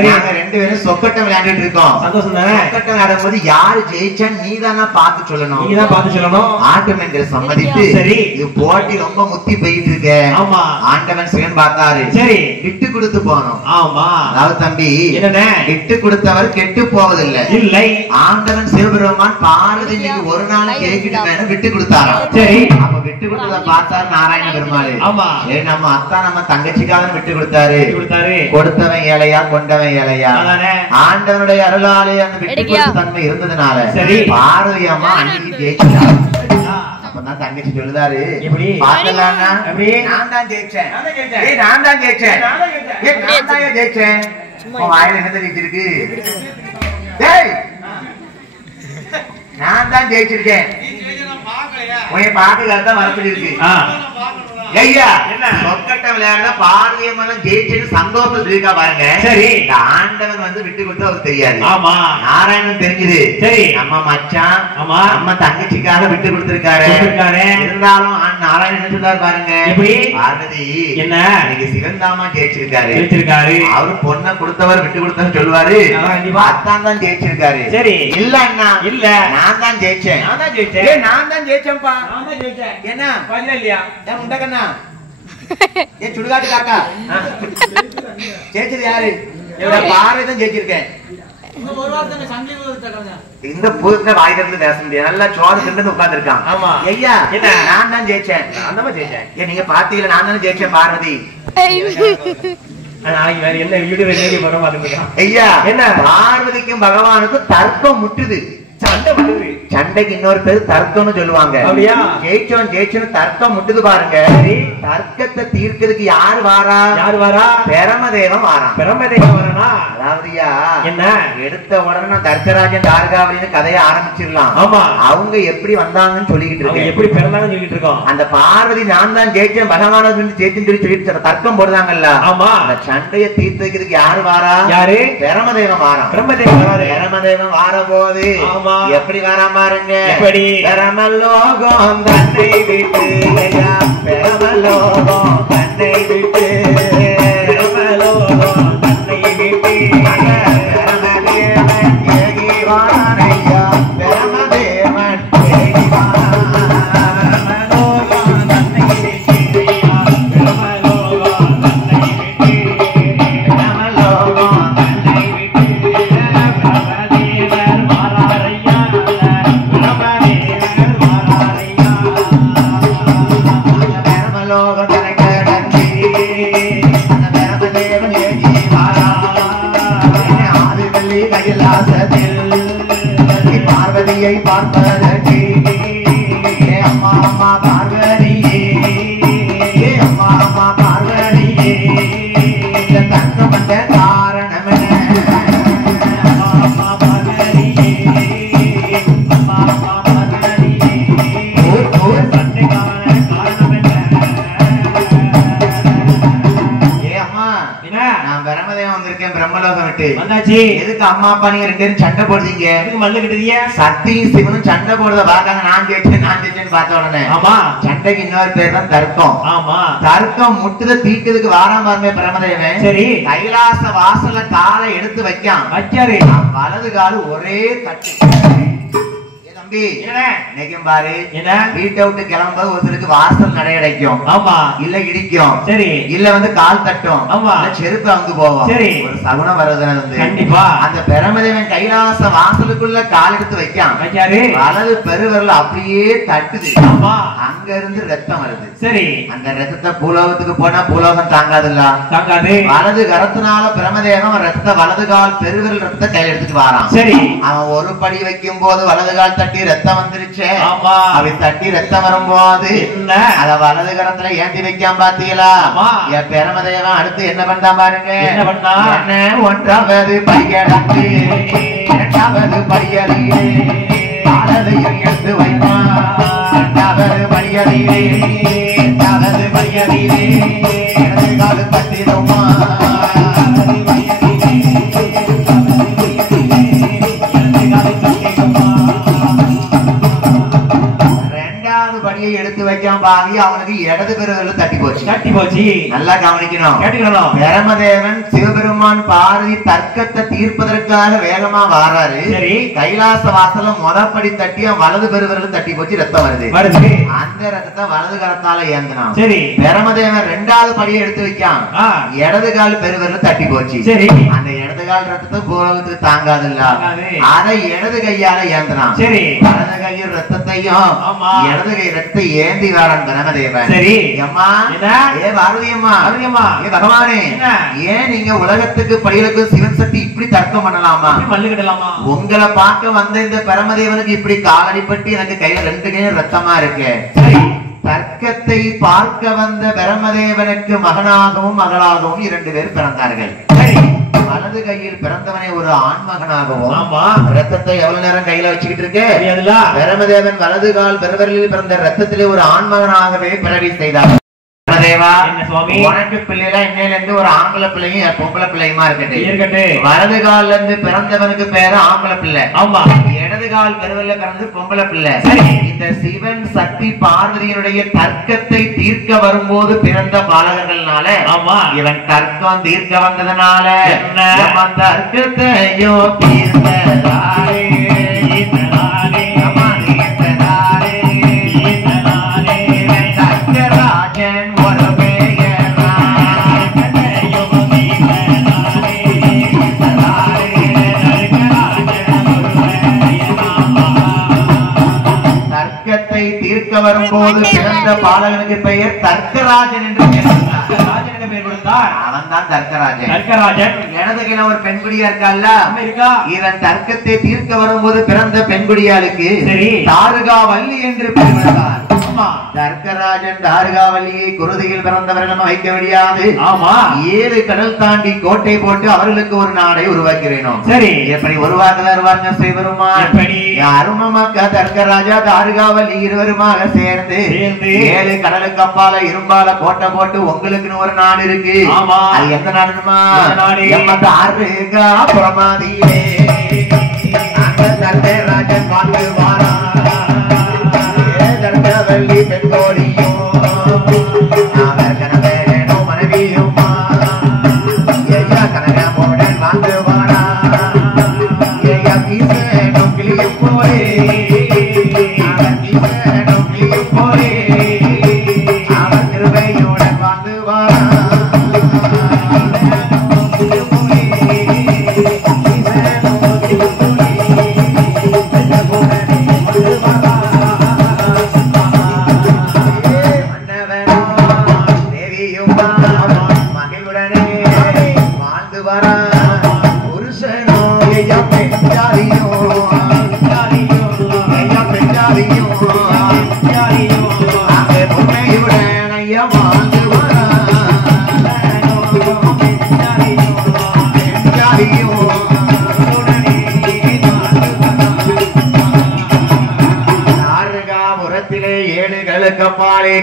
நாங்க ரெண்டு பேரும் சொக்கட்டம் விளையாண்டுட்டு இருக்கோம். சந்தோஷம் தானே? சொக்கட்டம் விளையாடும் போது யாரு ஜெயிச்சா நீதானா பார்த்து சொல்லணும். ஆட்டம் என்று சம்மதித்து சரி இது போட்டி ரொம்ப முத்தி போயிட்டு இருக்கு. ஆமா, ஆண்டவன் சிவன் பார்த்தாரு. சரி, விட்டு கொடுத்து போனோம். ஆமா, அதாவது தம்பி என்ன விட்டு கொடுத்தவர் கெட்டு போவதில்லை. இல்லை, ஆண்டவன் சிவபெருமான் பார்வதி ஒரு நாள் கேட்கிட்டு விட்டு கொடுத்தாராம். சரி, அப்ப விட்டு கொடுத்தத பார்த்தாரு நாராயண பெருமாள். ஆமா, நம்ம அத்தா நம்ம தங்கச்சிக்காக விட்டு கொடுத்தாரு. கொடுத்தவன் ஏழையா கொண்டவன் ஏழையா? ஆண்டவனுடைய அருளாலே அந்த விட்டு கொடுத்த தன்மை இருந்ததுனால சரி பார்வதி அம்மா அன்னைக்கு ஜெயிச்சாரு. அப்பதான் தங்கச்சி சொல்லுதாரு, நான் தான் ஜெயிச்சேன். வாயில என்ன தெரிஞ்சிருக்கு? நான் தான் ஜெயிச்சிருக்கேன். உன்னை பார்க்கறதுதான் வரப்படி இருக்கு. ஐயா என்ன சொக்கட்ட விளையாடுற பார்வையம்மன் ஜெயிச்சுன்னு சந்தோஷம் இருக்கா பாருங்க. சரி ஆண்டவன் வந்து விட்டு கொடுத்து அவருக்கு தெரியாது. ஆமா நாராயணன் தெரிஞ்சது. சரி நம்ம மச்சான் ஆமா நம்ம தங்கச்சிக்காக விட்டு கொடுத்திருக்காரு. இருந்தாலும் நாராயணன் என்ன சொல்றாரு பாருங்க. பார்வதி என்ன இன்னைக்கு சிவந்தாமா ஜெயிச்சிருக்காரு. அவரு பொண்ணை கொடுத்தவர் விட்டு கொடுத்தவர் சொல்லுவாரு. அத்தான் தான் ஜெயிச்சிருக்காரு. சரி இல்ல அண்ணா இல்ல நான் தான் ஜெயிச்சேன். நான் தான் ஜெயிச்சேன்ப்பா. என்ன பதில இல்லையா முண்டக்கண்ணா ஏ சுடுகாட்டு காக்கா ஜெயிச்சது யாரு? பார்வைதான் ஜெயிச்சிருக்கேன். இந்த பூத்துல வாய் திறந்து பேச முடியாது. நல்லா சோறு தின்னு உட்கார்ந்து இருக்கான். ஆமா ஐயா நான் தான் ஜெயிச்சேன். ஏன் நீங்க பாத்தீங்களா? நான் தானே ஜெயிச்சேன் பார்வதி. ஐயா என்ன பார்வதிக்கும் பகவானுக்கும் தர்க்கம் முட்டுது. சண்டைக்கு இன்னொரு பேரு தர்க்கம்னு சொல்லுவாங்க. ஜெயிச்சோம் தர்க்கம் முட்டுது பாருங்க. தர்க்கத்தை தீர்க்கிறதுக்கு யாரு வாரா? பிரமதேவன் வாரா. அதாவதுயா என்ன எடுத்த உடனே தர்க்கராஜன் தார்காவலின்னு கதையை ஆரம்பிச்சிடலாம். ஆமா அவங்க எப்படி வந்தாங்கன்னு சொல்லிக்கிட்டு இருக்கோம். எப்படி பிறந்தாங்கன்னு சொல்லிட்டு இருக்கோம். அந்த பார்வதி நான் தான் ஜெயிச்சேன் பகவான ஜெயிச்சுன்னு சொல்லிட்டு தர்க்கம் போடுறாங்கல்ல. ஆமா அந்த சண்டையை தீர்த்து வைக்கிறதுக்கு யாரு வாரா? யாரு? பிரமதேவன் வாரா. பிரமதேவன் வார போது எப்படி வரா பாருங்க. எப்படி பிரமலோகம் தன்னை விட்டு பிரமலோகம் தன்னை விட்டு பிரமலோகம் தன்னை விட்டு பிரமதேவன் ஏகி வாரையா. பிரமதேவன் ஏகி பிரமலோகம் தன்னை விட்டு பிரமலோகம் தன்னை விட்டு பிரமலோகம் தன்னை விட்டு பிரமதேவன் வாரையா. பார்வதியை பார்ப்பதற்கு அம்மா அம்மா பார்வதியே அம்மா அம்மா பார்வதியே தர்க்கம் வந்த காரணம் அம்மா பார்வதியே அம்மா அம்மா பார்வதியே சண்டைக்கான காரணம் என்ன? நான் பிரமதேவன் வந்திருக்கேன். பிரம்மலோகம் விட்டு வந்தாச்சு. எதுக்கு அம்மா அப்பா நீங்க ரெண்டு பேரும் சண்டை போடுறீங்க? எதுக்கு மல்லு கட்டுறீங்க? சக்தியும் சிவனும் சண்டை போடுறத பாக்காங்க. நான் ஜெயிச்சேன்னு பார்த்த உடனே ஆமா சண்டைக்கு இன்னொரு பேர் தான் தர்க்கம். ஆமா தர்க்கம் முட்டுத தீக்குதுக்கு வாராம பாருங்க பிரமதேவன். சரி கைலாச வாசல்ல காலை எடுத்து வைக்கான். வச்சாரு வலது காலு ஒரே தட்டு. தம்பி நினைக்கும் பாரு என்ன வீட்டை விட்டு கிளம்பும்போது ஒருத்தருக்கு வாசல் நடையடைக்கும். ஆமா இல்ல இடிக்கும். சரி இல்ல வந்து கால் தட்டும். ஆமா செருப்பு வந்து போவோம். சரி ஒரு சகுனம் வருதுன்னு வந்து கண்டிப்பா அந்த பிரமதேவன் கைலாச வாசலுக்குள்ள கால் எடுத்து வைக்கான். வைக்காரு வலது பெருவரல அப்படியே தட்டுது. ஆமா அங்க இருந்து ரத்தம் வருது. சரி அந்த ரத்தத்தை பூலோகத்துக்கு போனா பூலோகம் தாங்காதுல்ல. தாங்காது. வலது கரத்தினால பிரமதேவன் ரத்த வலது கால் பெருவரல் ரத்தத்தை கையில எடுத்துட்டு வாரான். சரி அவன் ஒரு படி வைக்கும் போது வலது கால் தட்டி ரத்தம் வந்துருச்சு. அப்படி தட்டி ரத்தம் வரும்போது அத வலது கரத்துல ஏந்தி வைக்காம பாத்தீங்களா? என் பிரமதேவன் அடுத்து என்ன பண்ணா பாருங்க. என்ன பண்ணா? ஒன்றாவது பையடத்து இரண்டாவது படியறியே பாடலையும் எடுத்து வைப்பான். இரண்டாவது படியறியே இரண்டாவது படியறியே இடது காலு தட்டிடுமா. படியை எடுத்து வைக்காம பாவி அவனுக்கு இடது பெருவரல தட்டி போச்சு. நல்லா கவனிக்கணும். பிரமதேவன் சிவபெருமான் பார்வதி தர்க்கத்தை தீர்ப்பதற்காக வேகமா வாராரு. சரி கைலாச வாசல முதப்படி தட்டி வலது பெருவரல தட்டி போச்சு. ரத்தம் வருது. அந்த ரத்தத்தை வலது கரத்தால ஏந்தினான். சரி பிரமதேவன் ரெண்டாவது படியை எடுத்து வைக்கான். இடது கால் பெருவரல தட்டி போச்சு. சரி அந்த இடது கால் ரத்தத்தை பூலோகத்துக்கு தாங்காதுல்ல. அதை இடது கையால ஏந்தினான். சரி வலது கையில் ரத்தத்தையும் இடது கை ரத்தத்தை ஏந்தி வாரான் பிரமதேவன். சரி அம்மா ஏ பார்வதி அம்மா ஏ பகவானே ஏன் நீங்க உலகத்துக்கு படிகளுக்கு சிவன் சக்தி இப்படி தர்க்கம் பண்ணலாமா? உங்களை பார்க்க வந்த இந்த பிரமதேவனுக்கு இப்படி காலடிப்பட்டு எனக்கு கையில ரெண்டு கையும் ரத்தமா இருக்கு. தர்க்கத்தை பார்க்க வந்த பிரமதேவனுக்கு மகனாகவும் மகளாகவும் இரண்டு பேர் பிறந்தார்கள். வலது கையில் பிறந்தவனை ஒரு ஆண்மகனாகவும் ஆமா ரத்தத்தை எவ்வளவு நேரம் கையில வச்சுக்கிட்டு இருக்கு தெரியாதுல பிரமதேவன் வலது கால் பெருவரலில் பிறந்த ரத்தத்திலே ஒரு ஆண்மகனாகவே பிறவி செய்தார். தேவா உனக்கு பிள்ளைல இன்னையில இருந்து ஒரு ஆம்பளை பிள்ளையும் பொம்பளை பிள்ளையுமா இருக்கட்டு. வலது கால்ல இருந்து பிறந்தவனுக்கு பேரு ஆம்பளை பிள்ளை. ஆமா இடது கால் பெருவல்ல பிறந்து பொம்பளை பிள்ளை. இந்த சிவன் சக்தி பார்வதியினுடைய தர்க்கத்தை தீர்க்க வரும்போது பிறந்த பாலகர்கள்னால ஆமா இவன் தர்க்கம் தீர்க்க வந்ததனால தர்க்கத்தையோ தீர்த்ததாலே தீர்க்க வரும்போது பிறந்த பாலகனுக்கு பெயர் தர்க்கராஜன் என்று பெயர் கொடுத்தார். அவன் தான் தர்க்கராஜன். இடது கையில ஒரு பெண்குடியா இருக்கால இவன் தர்க்கத்தை தீர்க்க வரும்போது பிறந்த பெண்குடியாளுக்கு தாருகாவல்லி என்று பெயர் கொடுத்தார். தர்க்கராஜன் தாருகாவல்லியை குருதியில் பிறந்தவர்கள் வைக்க முடியாது. ஆமா 7 கடல் தாண்டி கோட்டை போட்டு அவர்களுக்கு ஒரு நாடை உருவாக்கி வேணும். சரி எப்படி உருவாக்குவாருங்க சிவபெருமான் அருமமக்க தர்க்கராஜா தாருகாவல்லி இருவருமாக சேர்ந்து 7 கடலுக்கு அப்பால இரும்பால கோட்டை போட்டு உங்களுக்குன்னு ஒரு நாடு இருக்கு. அது எந்த நாடுமா தாருகா பிரமாதியே தர்க்கராஜன் வாழ்ந்து வாரா தர்க்கவல்லி பெண்கோடியும் மனைவியுமா கனகமுடன் வாழ்ந்து வாரா கிளியும் போலே கிளியும் போலே அவன் திருவையுடன் வாழ்ந்து வாரா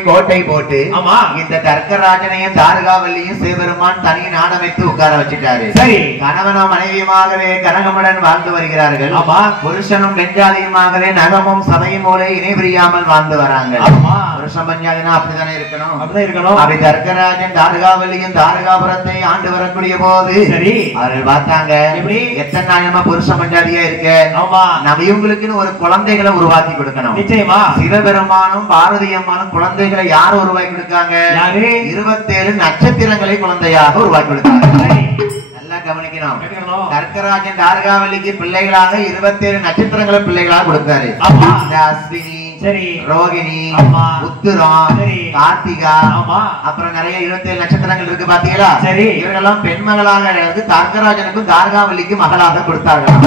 கோட்டை போட்டு இந்த தர்க்கராஜனையும் தாருகாவல்லியும் சிவபெருமான் தனி நாடமைத்து உட்கார வச்சுட்டாரு. சரி கணவனும் மனைவியுமாகவே கனகமுடன் வாழ்ந்து வருகிறார்கள். ஆமா புருஷனும் பெஞ்சாதியுமாகவே நகமும் சபையும் போல இணை பிரியாமல் வாழ்ந்து வராங்க. புருஷன் பஞ்சாதினா அப்படித்தானே இருக்கணும். அப்படி தர்க்கராஜன் தாருகாவல்லியும் தாருகாபுரத்தை ஆண்டு வரக்கூடிய போது சரி அவர்கள் பார்த்தாங்க எத்தனை நாளமா புருஷ பஞ்சாதியா இருக்க நம்ம இவங்களுக்குன்னு ஒரு குழந்தைகளை உருவாக்கி கொடுக்கணும். நிச்சயமா சிவபெருமானும் பார்வதி அம்மானும் குழந்தைகளை யார் உருவாக்கி கொடுக்காங்க 27 நட்சத்திரங்களை குழந்தையாக உருவாக்கி கொடுத்தாங்க. நல்லா கவனிக்கணும். தர்க்கராஜன் தாருகாவல்லிக்கு பிள்ளைகளாக 27 நட்சத்திரங்களை பிள்ளைகளாக கொடுத்தாரு. அஸ்வினி சரி ரோகிணி உத்திரம் கார்த்திகா அப்புறம் நிறைய 27 நட்சத்திரங்கள் இருக்கு பாத்தீங்களா. சரி இவர்களெல்லாம் பெண்மகளாக தர்க்கராஜனுக்கும் தாருகாவல்லிக்கும் மகளாக கொடுத்தார்கள்.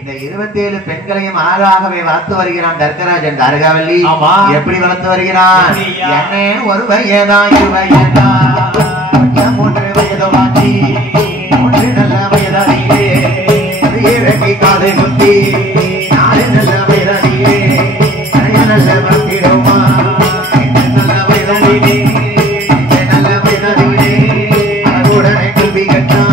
இந்த 27 பெண்களையும் அழகாகவே வளர்த்து வருகிறான் தர்க்கராஜன் தாருகாவல்லி. எப்படி வளர்த்து வருகிறான்? என்ன ஒரு வயதா 2 வயதா 3 வயதுமாச்சி 3 நல்ல வயதாதிலே இறக்கி காதை குத்தி 4 நல்ல வயதாதிலே நல்ல பத்திரமா நல்ல வயதாதிலே நல்ல வயதாதிலே உடனே கல்வி கட்டான்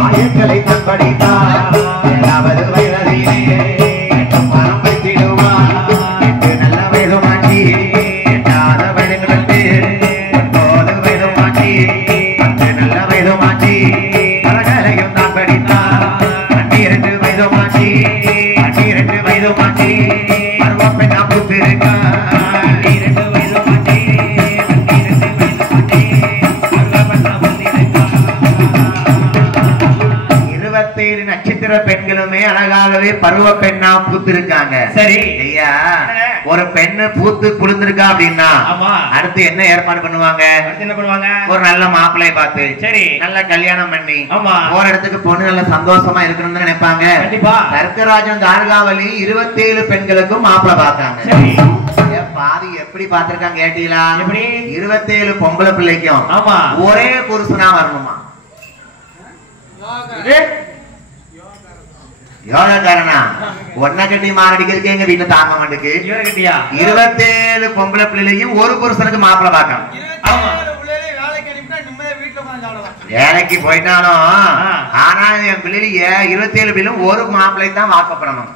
ஆயங்களை படித்தார் 7வது வயதிலே மனம் வைத்திடுவார். 8 நல்ல வயது மாற்றி 8வது வயதுகளுக்கு 9 வயது மாற்றி 10 நல்ல வயது மாற்றி பலகலையும் தான் படித்தார். 12 வயது மாற்றி 12 உண்மையாகவே பருவ பெண்ணா பூத்து இருக்காங்க. சரி ஐயா, ஒரு பெண்ணு பூத்து குளிர்ந்திருக்கா அப்படின்னா ஆமா அடுத்து என்ன ஏற்பாடு பண்ணுவாங்க? என்ன பண்ணுவாங்க? ஒரு நல்ல மாப்பிள்ளையை பார்த்து சரி நல்ல கல்யாணம் பண்ணி ஆமா போற இடத்துக்கு பொண்ணு நல்ல சந்தோஷமா இருக்கணும்னு நினைப்பாங்க. கண்டிப்பா. தர்க்கராஜன் தார்காவலி 27 பெண்களுக்கும் மாப்பிள்ளை பார்த்தாங்க. சரி பாதி எப்படி பார்த்திருக்காங்க கேட்டீங்களா? எப்படி? 27 பொம்பளை பிள்ளைக்கும் ஆமா ஒரே புருஷனா வரணுமா? யோகாக்காரனா ஒன்ன கட்டி மாரடிக்கிறதுக்கு எங்க வீட்டுல தாங்க மாட்டுக்கு. 27 பொம்பளை பிள்ளையும் ஒரு புருஷனுக்கு மாப்பிள்ளை பார்க்கணும். வேலைக்கு போயிட்டாலும் ஆனா என் பிள்ளைங்க 27 பிள்ளையும் ஒரு மாப்பிள்ளை தான் வாக்கப்படணும்.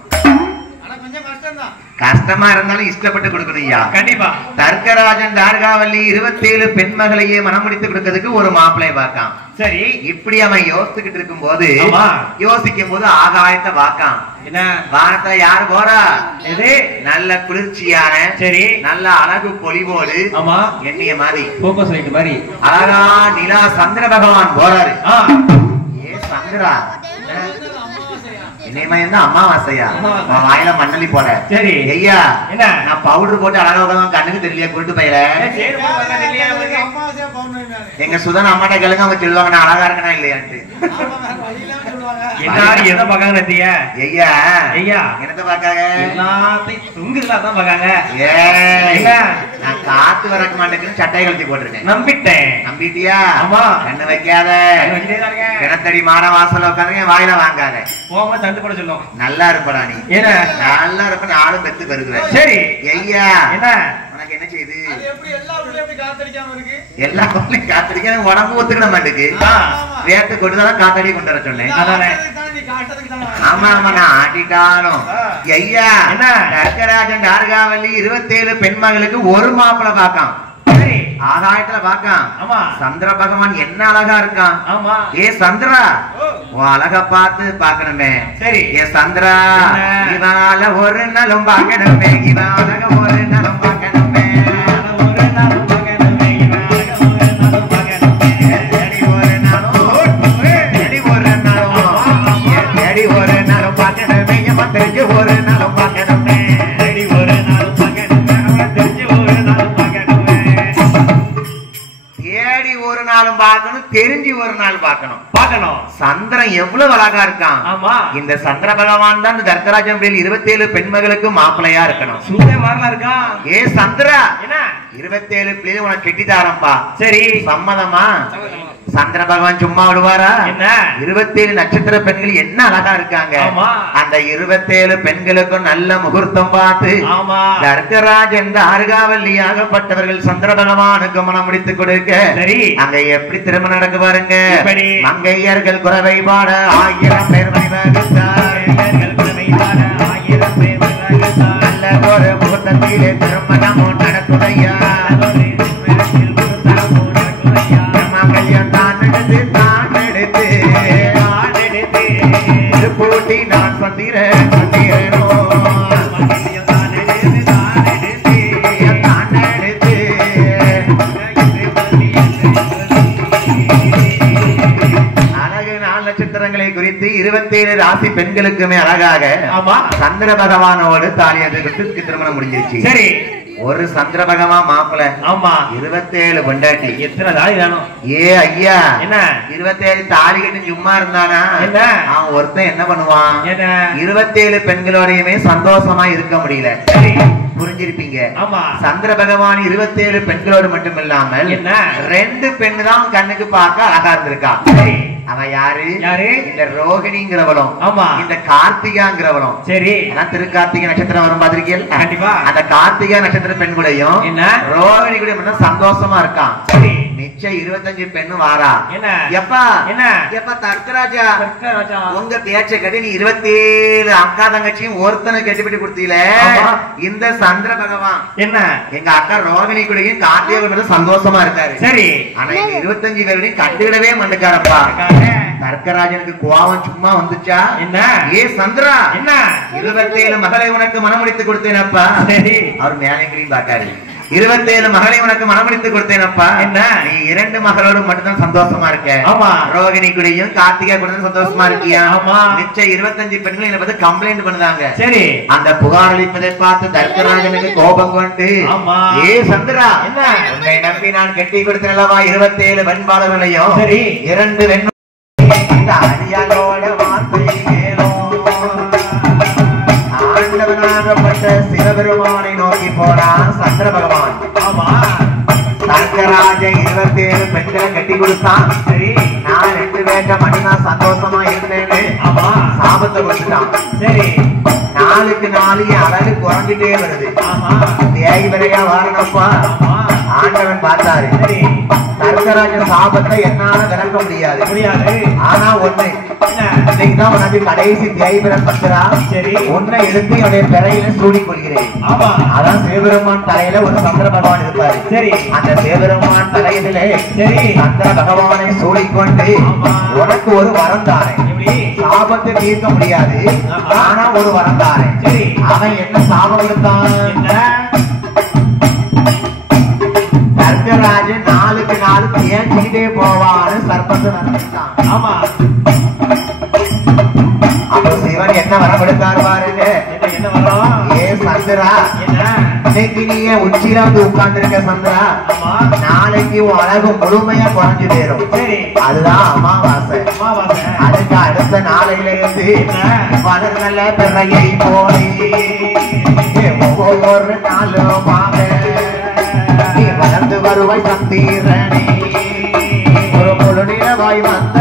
கஷ்டமா இருந்தாலும் இஷ்டப்பட்டு கொடுக்கணும்யா. கண்டிப்பா. தர்க்கராஜன் தார்காவல்லி 27 பெண்மகளையே மனம் முடித்து கொடுக்கிறதுக்கு ஒரு மாப்பிள்ளை பார்க்கான். சரி இப்படி அவன் யோசிச்சுக்கிட்டு இருக்கும் போது யோசிக்கும் போது ஆகாயத்தை பார்க்கான். என்ன வானத்தை யாரு போறா? எது? நல்ல குளிர்ச்சியான சரி நல்ல அழகு பொலிவோடு ஆமா எண்ணிய மாதிரி போக்கஸ் லைட் மாதிரி அழகா நிலா சந்திர பகவான் போறாரு. ஏ சந்திரா இனிமே அமாவாசையா வாயில மண்ணலி போல. சரி ஐயா என்ன நான் பவுடர் போட்டு அழகா கண்ணுக்கு தெரியலையா குருட்டு பையில? எங்க சுதன் அம்மாட்ட கேளுங்க, அவங்க சொல்லுவாங்க நான் அழகா இருக்கனா இல்லையான்ட்டு. எதை பாக்காங்க ஐயா ஐயா என்னத்த பாக்காங்க? எல்லாத்தையும் துங்குதான் பாக்காங்க. நான் காத்து வரக்க மாட்டேங்குன்னு சட்டை கழட்டி போட்டிருக்கேன். நம்பிட்டேன். நம்பிட்டியா? ஆமா. கண்ணு வைக்காத, கிணத்தடி மாட வாசல உட்காந்து வாயில வாங்காத. போக தண்டு போட சொல்லும். நல்லா இருப்படா நீ. ஏன்னா நல்லா இருப்ப நானும் பெத்து பெருகுவேன். சரி ஐயா என்ன உனக்கு என்ன செய்யுது? எல்லா பொருளையும் காத்தடிக்க உடம்பு ஒத்துக்கிட மாட்டேங்குது. வேட்டு கொண்டுதான் காத்தடி கொண்டு வர சொன்னேன். ஆமா ஆமா நான் ஆட்டிட்டாலும் ஐயா என்ன தர்க்கராஜன் தார்காவல்லி 27 பெண்மகளுக்கு ஒரு மாப்பிள்ளை பார்க்கான். ஆகாயத்துல பார்க்கான். ஆமா சந்திர பகவான் என்ன அழகா இருக்கான். ஆமா ஏ சந்திரா உன் அழகா பார்த்து பார்க்கணுமே. சரி ஏ சந்திரா இவால ஒரு நாளும் பார்க்கணுமே, இவால ஒரு நாளும் பார்க்கணுமே, ஒரு நாளும் பார்க்கணுமே, ஒரு நாளும் பார்க்கணுமே, ஒரு நாளும் பார்க்கணுமே, என் தெரிஞ்சு ஒரு நாளும் பார்க்கணுமே, ஒரு நாளும் பார்க்கணுமே, அவன் தெரிஞ்சு ஒரு நாளும் பார்க்கணுமே. தேடி ஒரு நாளும் பார்க்கணும், தெரிஞ்சு ஒரு நாள் பார்க்கணும். சந்திரன் எவ்வளவு அழகா இருக்கான். ஆமா இந்த சந்திர பகவான் தான் தர்க்கராஜன் 27 பெண்மகளுக்கு மாப்பிள்ளையா இருக்கணும். சூரியன் மாதிரிலாம் இருக்கான். ஏ சந்திரா என்ன 27 பிள்ளைங்க உனக்கு கெட்டித்தாரம்பா. சரி சம்மதமா? சந்திர பகவான் சும்மா விடுவாரா? என்ன 27 நட்சத்திர பெண்கள் என்ன அழகா இருக்காங்க. அந்த 27 பெண்களுக்கும் நல்ல முகூர்த்தம் பார்த்து தர்க்கராஜன் தார்காவல்லி ஆகப்பட்டவர்கள் சந்திர பகவானுக்கு மனம் முடித்து கொடுக்க சரி அங்க எப்படி திருமணம் நடக்கு பாருங்க. மங்கையர்கள் குறவை பாட 1000 பேர் நல்ல ஒரு முகூர்த்தத்திலே திருமணம் நடக்குதையா. போட்டி நான் சந்திரன் சந்திரனோ அழகு 4 நட்சத்திரங்களை குறித்து 27 ராசி பெண்களுக்குமே அழகாக சந்திர பகவானோடு தாலியாட்டு திருமணம் முடிஞ்சிருச்சு. சரி ஒரு சந்திர பகவான் மாப்பிள்ள. ஆமா 27 பொண்டாட்டி. எத்தனை தாலி வேணும்? ஏ ஐயா என்ன 27 தாலி கட்டி சும்மா இருந்தானா என்ன அவன் ஒருத்தன் என்ன பண்ணுவான்? 27 பெண்களோடையுமே சந்தோஷமா இருக்க முடியல. புரிஞ்சிருப்பீங்க. ஆமா சந்திர பகவான் 27 பெண்களோடு மட்டும் இல்லாமல் 2 பெண்ணு தான் கண்ணுக்கு பார்க்க அழகா இருந்திருக்கா. அவ யாரு? யாரு? இந்த ரோகிணிங்கிறவளும் ஆமா இந்த கார்த்திகாங்கிறவளும். சரி அதான் திருக்கார்த்திகை நட்சத்திரம் வரும் பாத்திருக்கீங்க. கண்டிப்பா அந்த கார்த்திகை நட்சத்திர பெண்களையும் என்ன ரோகிணி கூட மட்டும் சந்தோஷமா இருக்கான். சரி மிச்சம் 25 பெண்ணு வாரா. என்ன எப்பா என்ன எப்ப தர்க்கராஜா உங்க பேச்சை கட்டி நீ 27 அக்கா தங்கச்சியும் ஒருத்தனை கட்டிப்பிட்டு கொடுத்தீல. இந்த சந்திர பகவான் என்ன எங்க அக்கா ரோகிணி கூடயும் கார்த்திகை கூட சந்தோஷமா இருக்காரு. சரி ஆனா எங்க 25 பேரையும் கண்டுவிடவே மண்டுக்காரப்பா. தர்க்கராஜனுக்கு கோவம் சும்மா வந்துச்சா என்ன? ஏ சந்திரா என்ன 27 மகளை உனக்கு மனம் முடித்து கொடுத்தேனப்பா. சரி அவர் மேலையும் பாக்காரு. 27 மகளை உனக்கு மனமடித்து கொடுத்தேனப்பா. என்ன? நீ 2 மகளோடு மட்டும்தான் சந்தோஷமா இருக்க. ஆமா. ரோகிணி குடியும் கார்த்திகா கூட சந்தோஷமா இருக்கியா? ஆமா. மிச்ச 25 பெண்கள் என்னை பத்தி கம்ப்ளைண்ட் பண்ணுதாங்க. சரி. அந்த புகார் அளிப்பதை பார்த்து தர்க்கராஜனுக்கு கோபம் கொண்டு, ஆமா. ஏ சந்திரா, என்ன? உன்னை நம்பி நான் கெட்டி கொடுத்தேனல்லவா 27 வெண்பாளர்களையும். சரி. 2 வெண் இந்த அடியாளோட வார்த்தையை கேளும். ஆண்டவனாகப்பட்ட சிவபெருமானை நோக்கி போனான் சந்திர பகவான். ஆமா. தர்க்கராஜன் 27 பெண்களை கட்டி கொடுத்தான். சரி. நான் 2 பேர்ட்ட மட்டும் நான் சந்தோஷமா இருந்தேன்னு ஆமா. சாபத்தை கொடுத்துட்டான். சரி. நாளுக்கு நாள் அழகு குறைஞ்சிட்டே வருது. ஆமா. தேய்வரையா வாரணப்பா. ஆமா. ஆண்டவன் பார்த்தாரு. சரி. தர்க்கராஜன் சாபத்தை என்னால விளக்க முடியாது. முடியாது. ஆனா ஒண்ணு, என்ன? இன்னைக்குதான் உனக்கு கடைசி தேய்பிரம் பத்திரா. சரி. உன்னை எடுத்து என்னுடைய பிறையில சூடிக் கொள்கிறேன். ஆமா. அதான் சிவபெருமான் தலையில ஒரு சந்திர பகவான் இருப்பாரு. சரி. அந்த சிவபெருமான் தலையிலே சரி. சந்திர பகவானை சூடிக்கொண்டு ஆமா. உனக்கு ஒரு வரம் தானே. எப்படி? சாபத்தை தீர்க்க முடியாது. ஆனா ஒரு வரம் தானே. சரி. அவன் என்ன சாபம் எடுத்தான்? என்ன? தர்க்கராஜன் நாளுக்கு நாள் தேஞ்சிக்கிட்டே போவான்னு சர்ப்பத்தை நடத்திட்டான். ஆமா. அப்ப சிவன் என்ன வரம் எடுத்தாரு பாருங்க. என்ன வரும்? ஏ சந்திரா, என்ன? இன்னைக்கு நீ உச்சியில வந்து உட்கார்ந்து இருக்க சந்திரா. ஆமா. நாளைக்கு உன் அழகு முழுமையா குறைஞ்சு போயிரும். சரி. அதுதான் அமாவாசை. அமாவாசை. அதுக்கு அடுத்த நாளையில இருந்து வளர்நல பிறையை போலே ஒவ்வொரு நாளும் நீ வளர்ந்து வருவாய் சந்தீரனே. ஒரு முழு நிலவாய் வந்த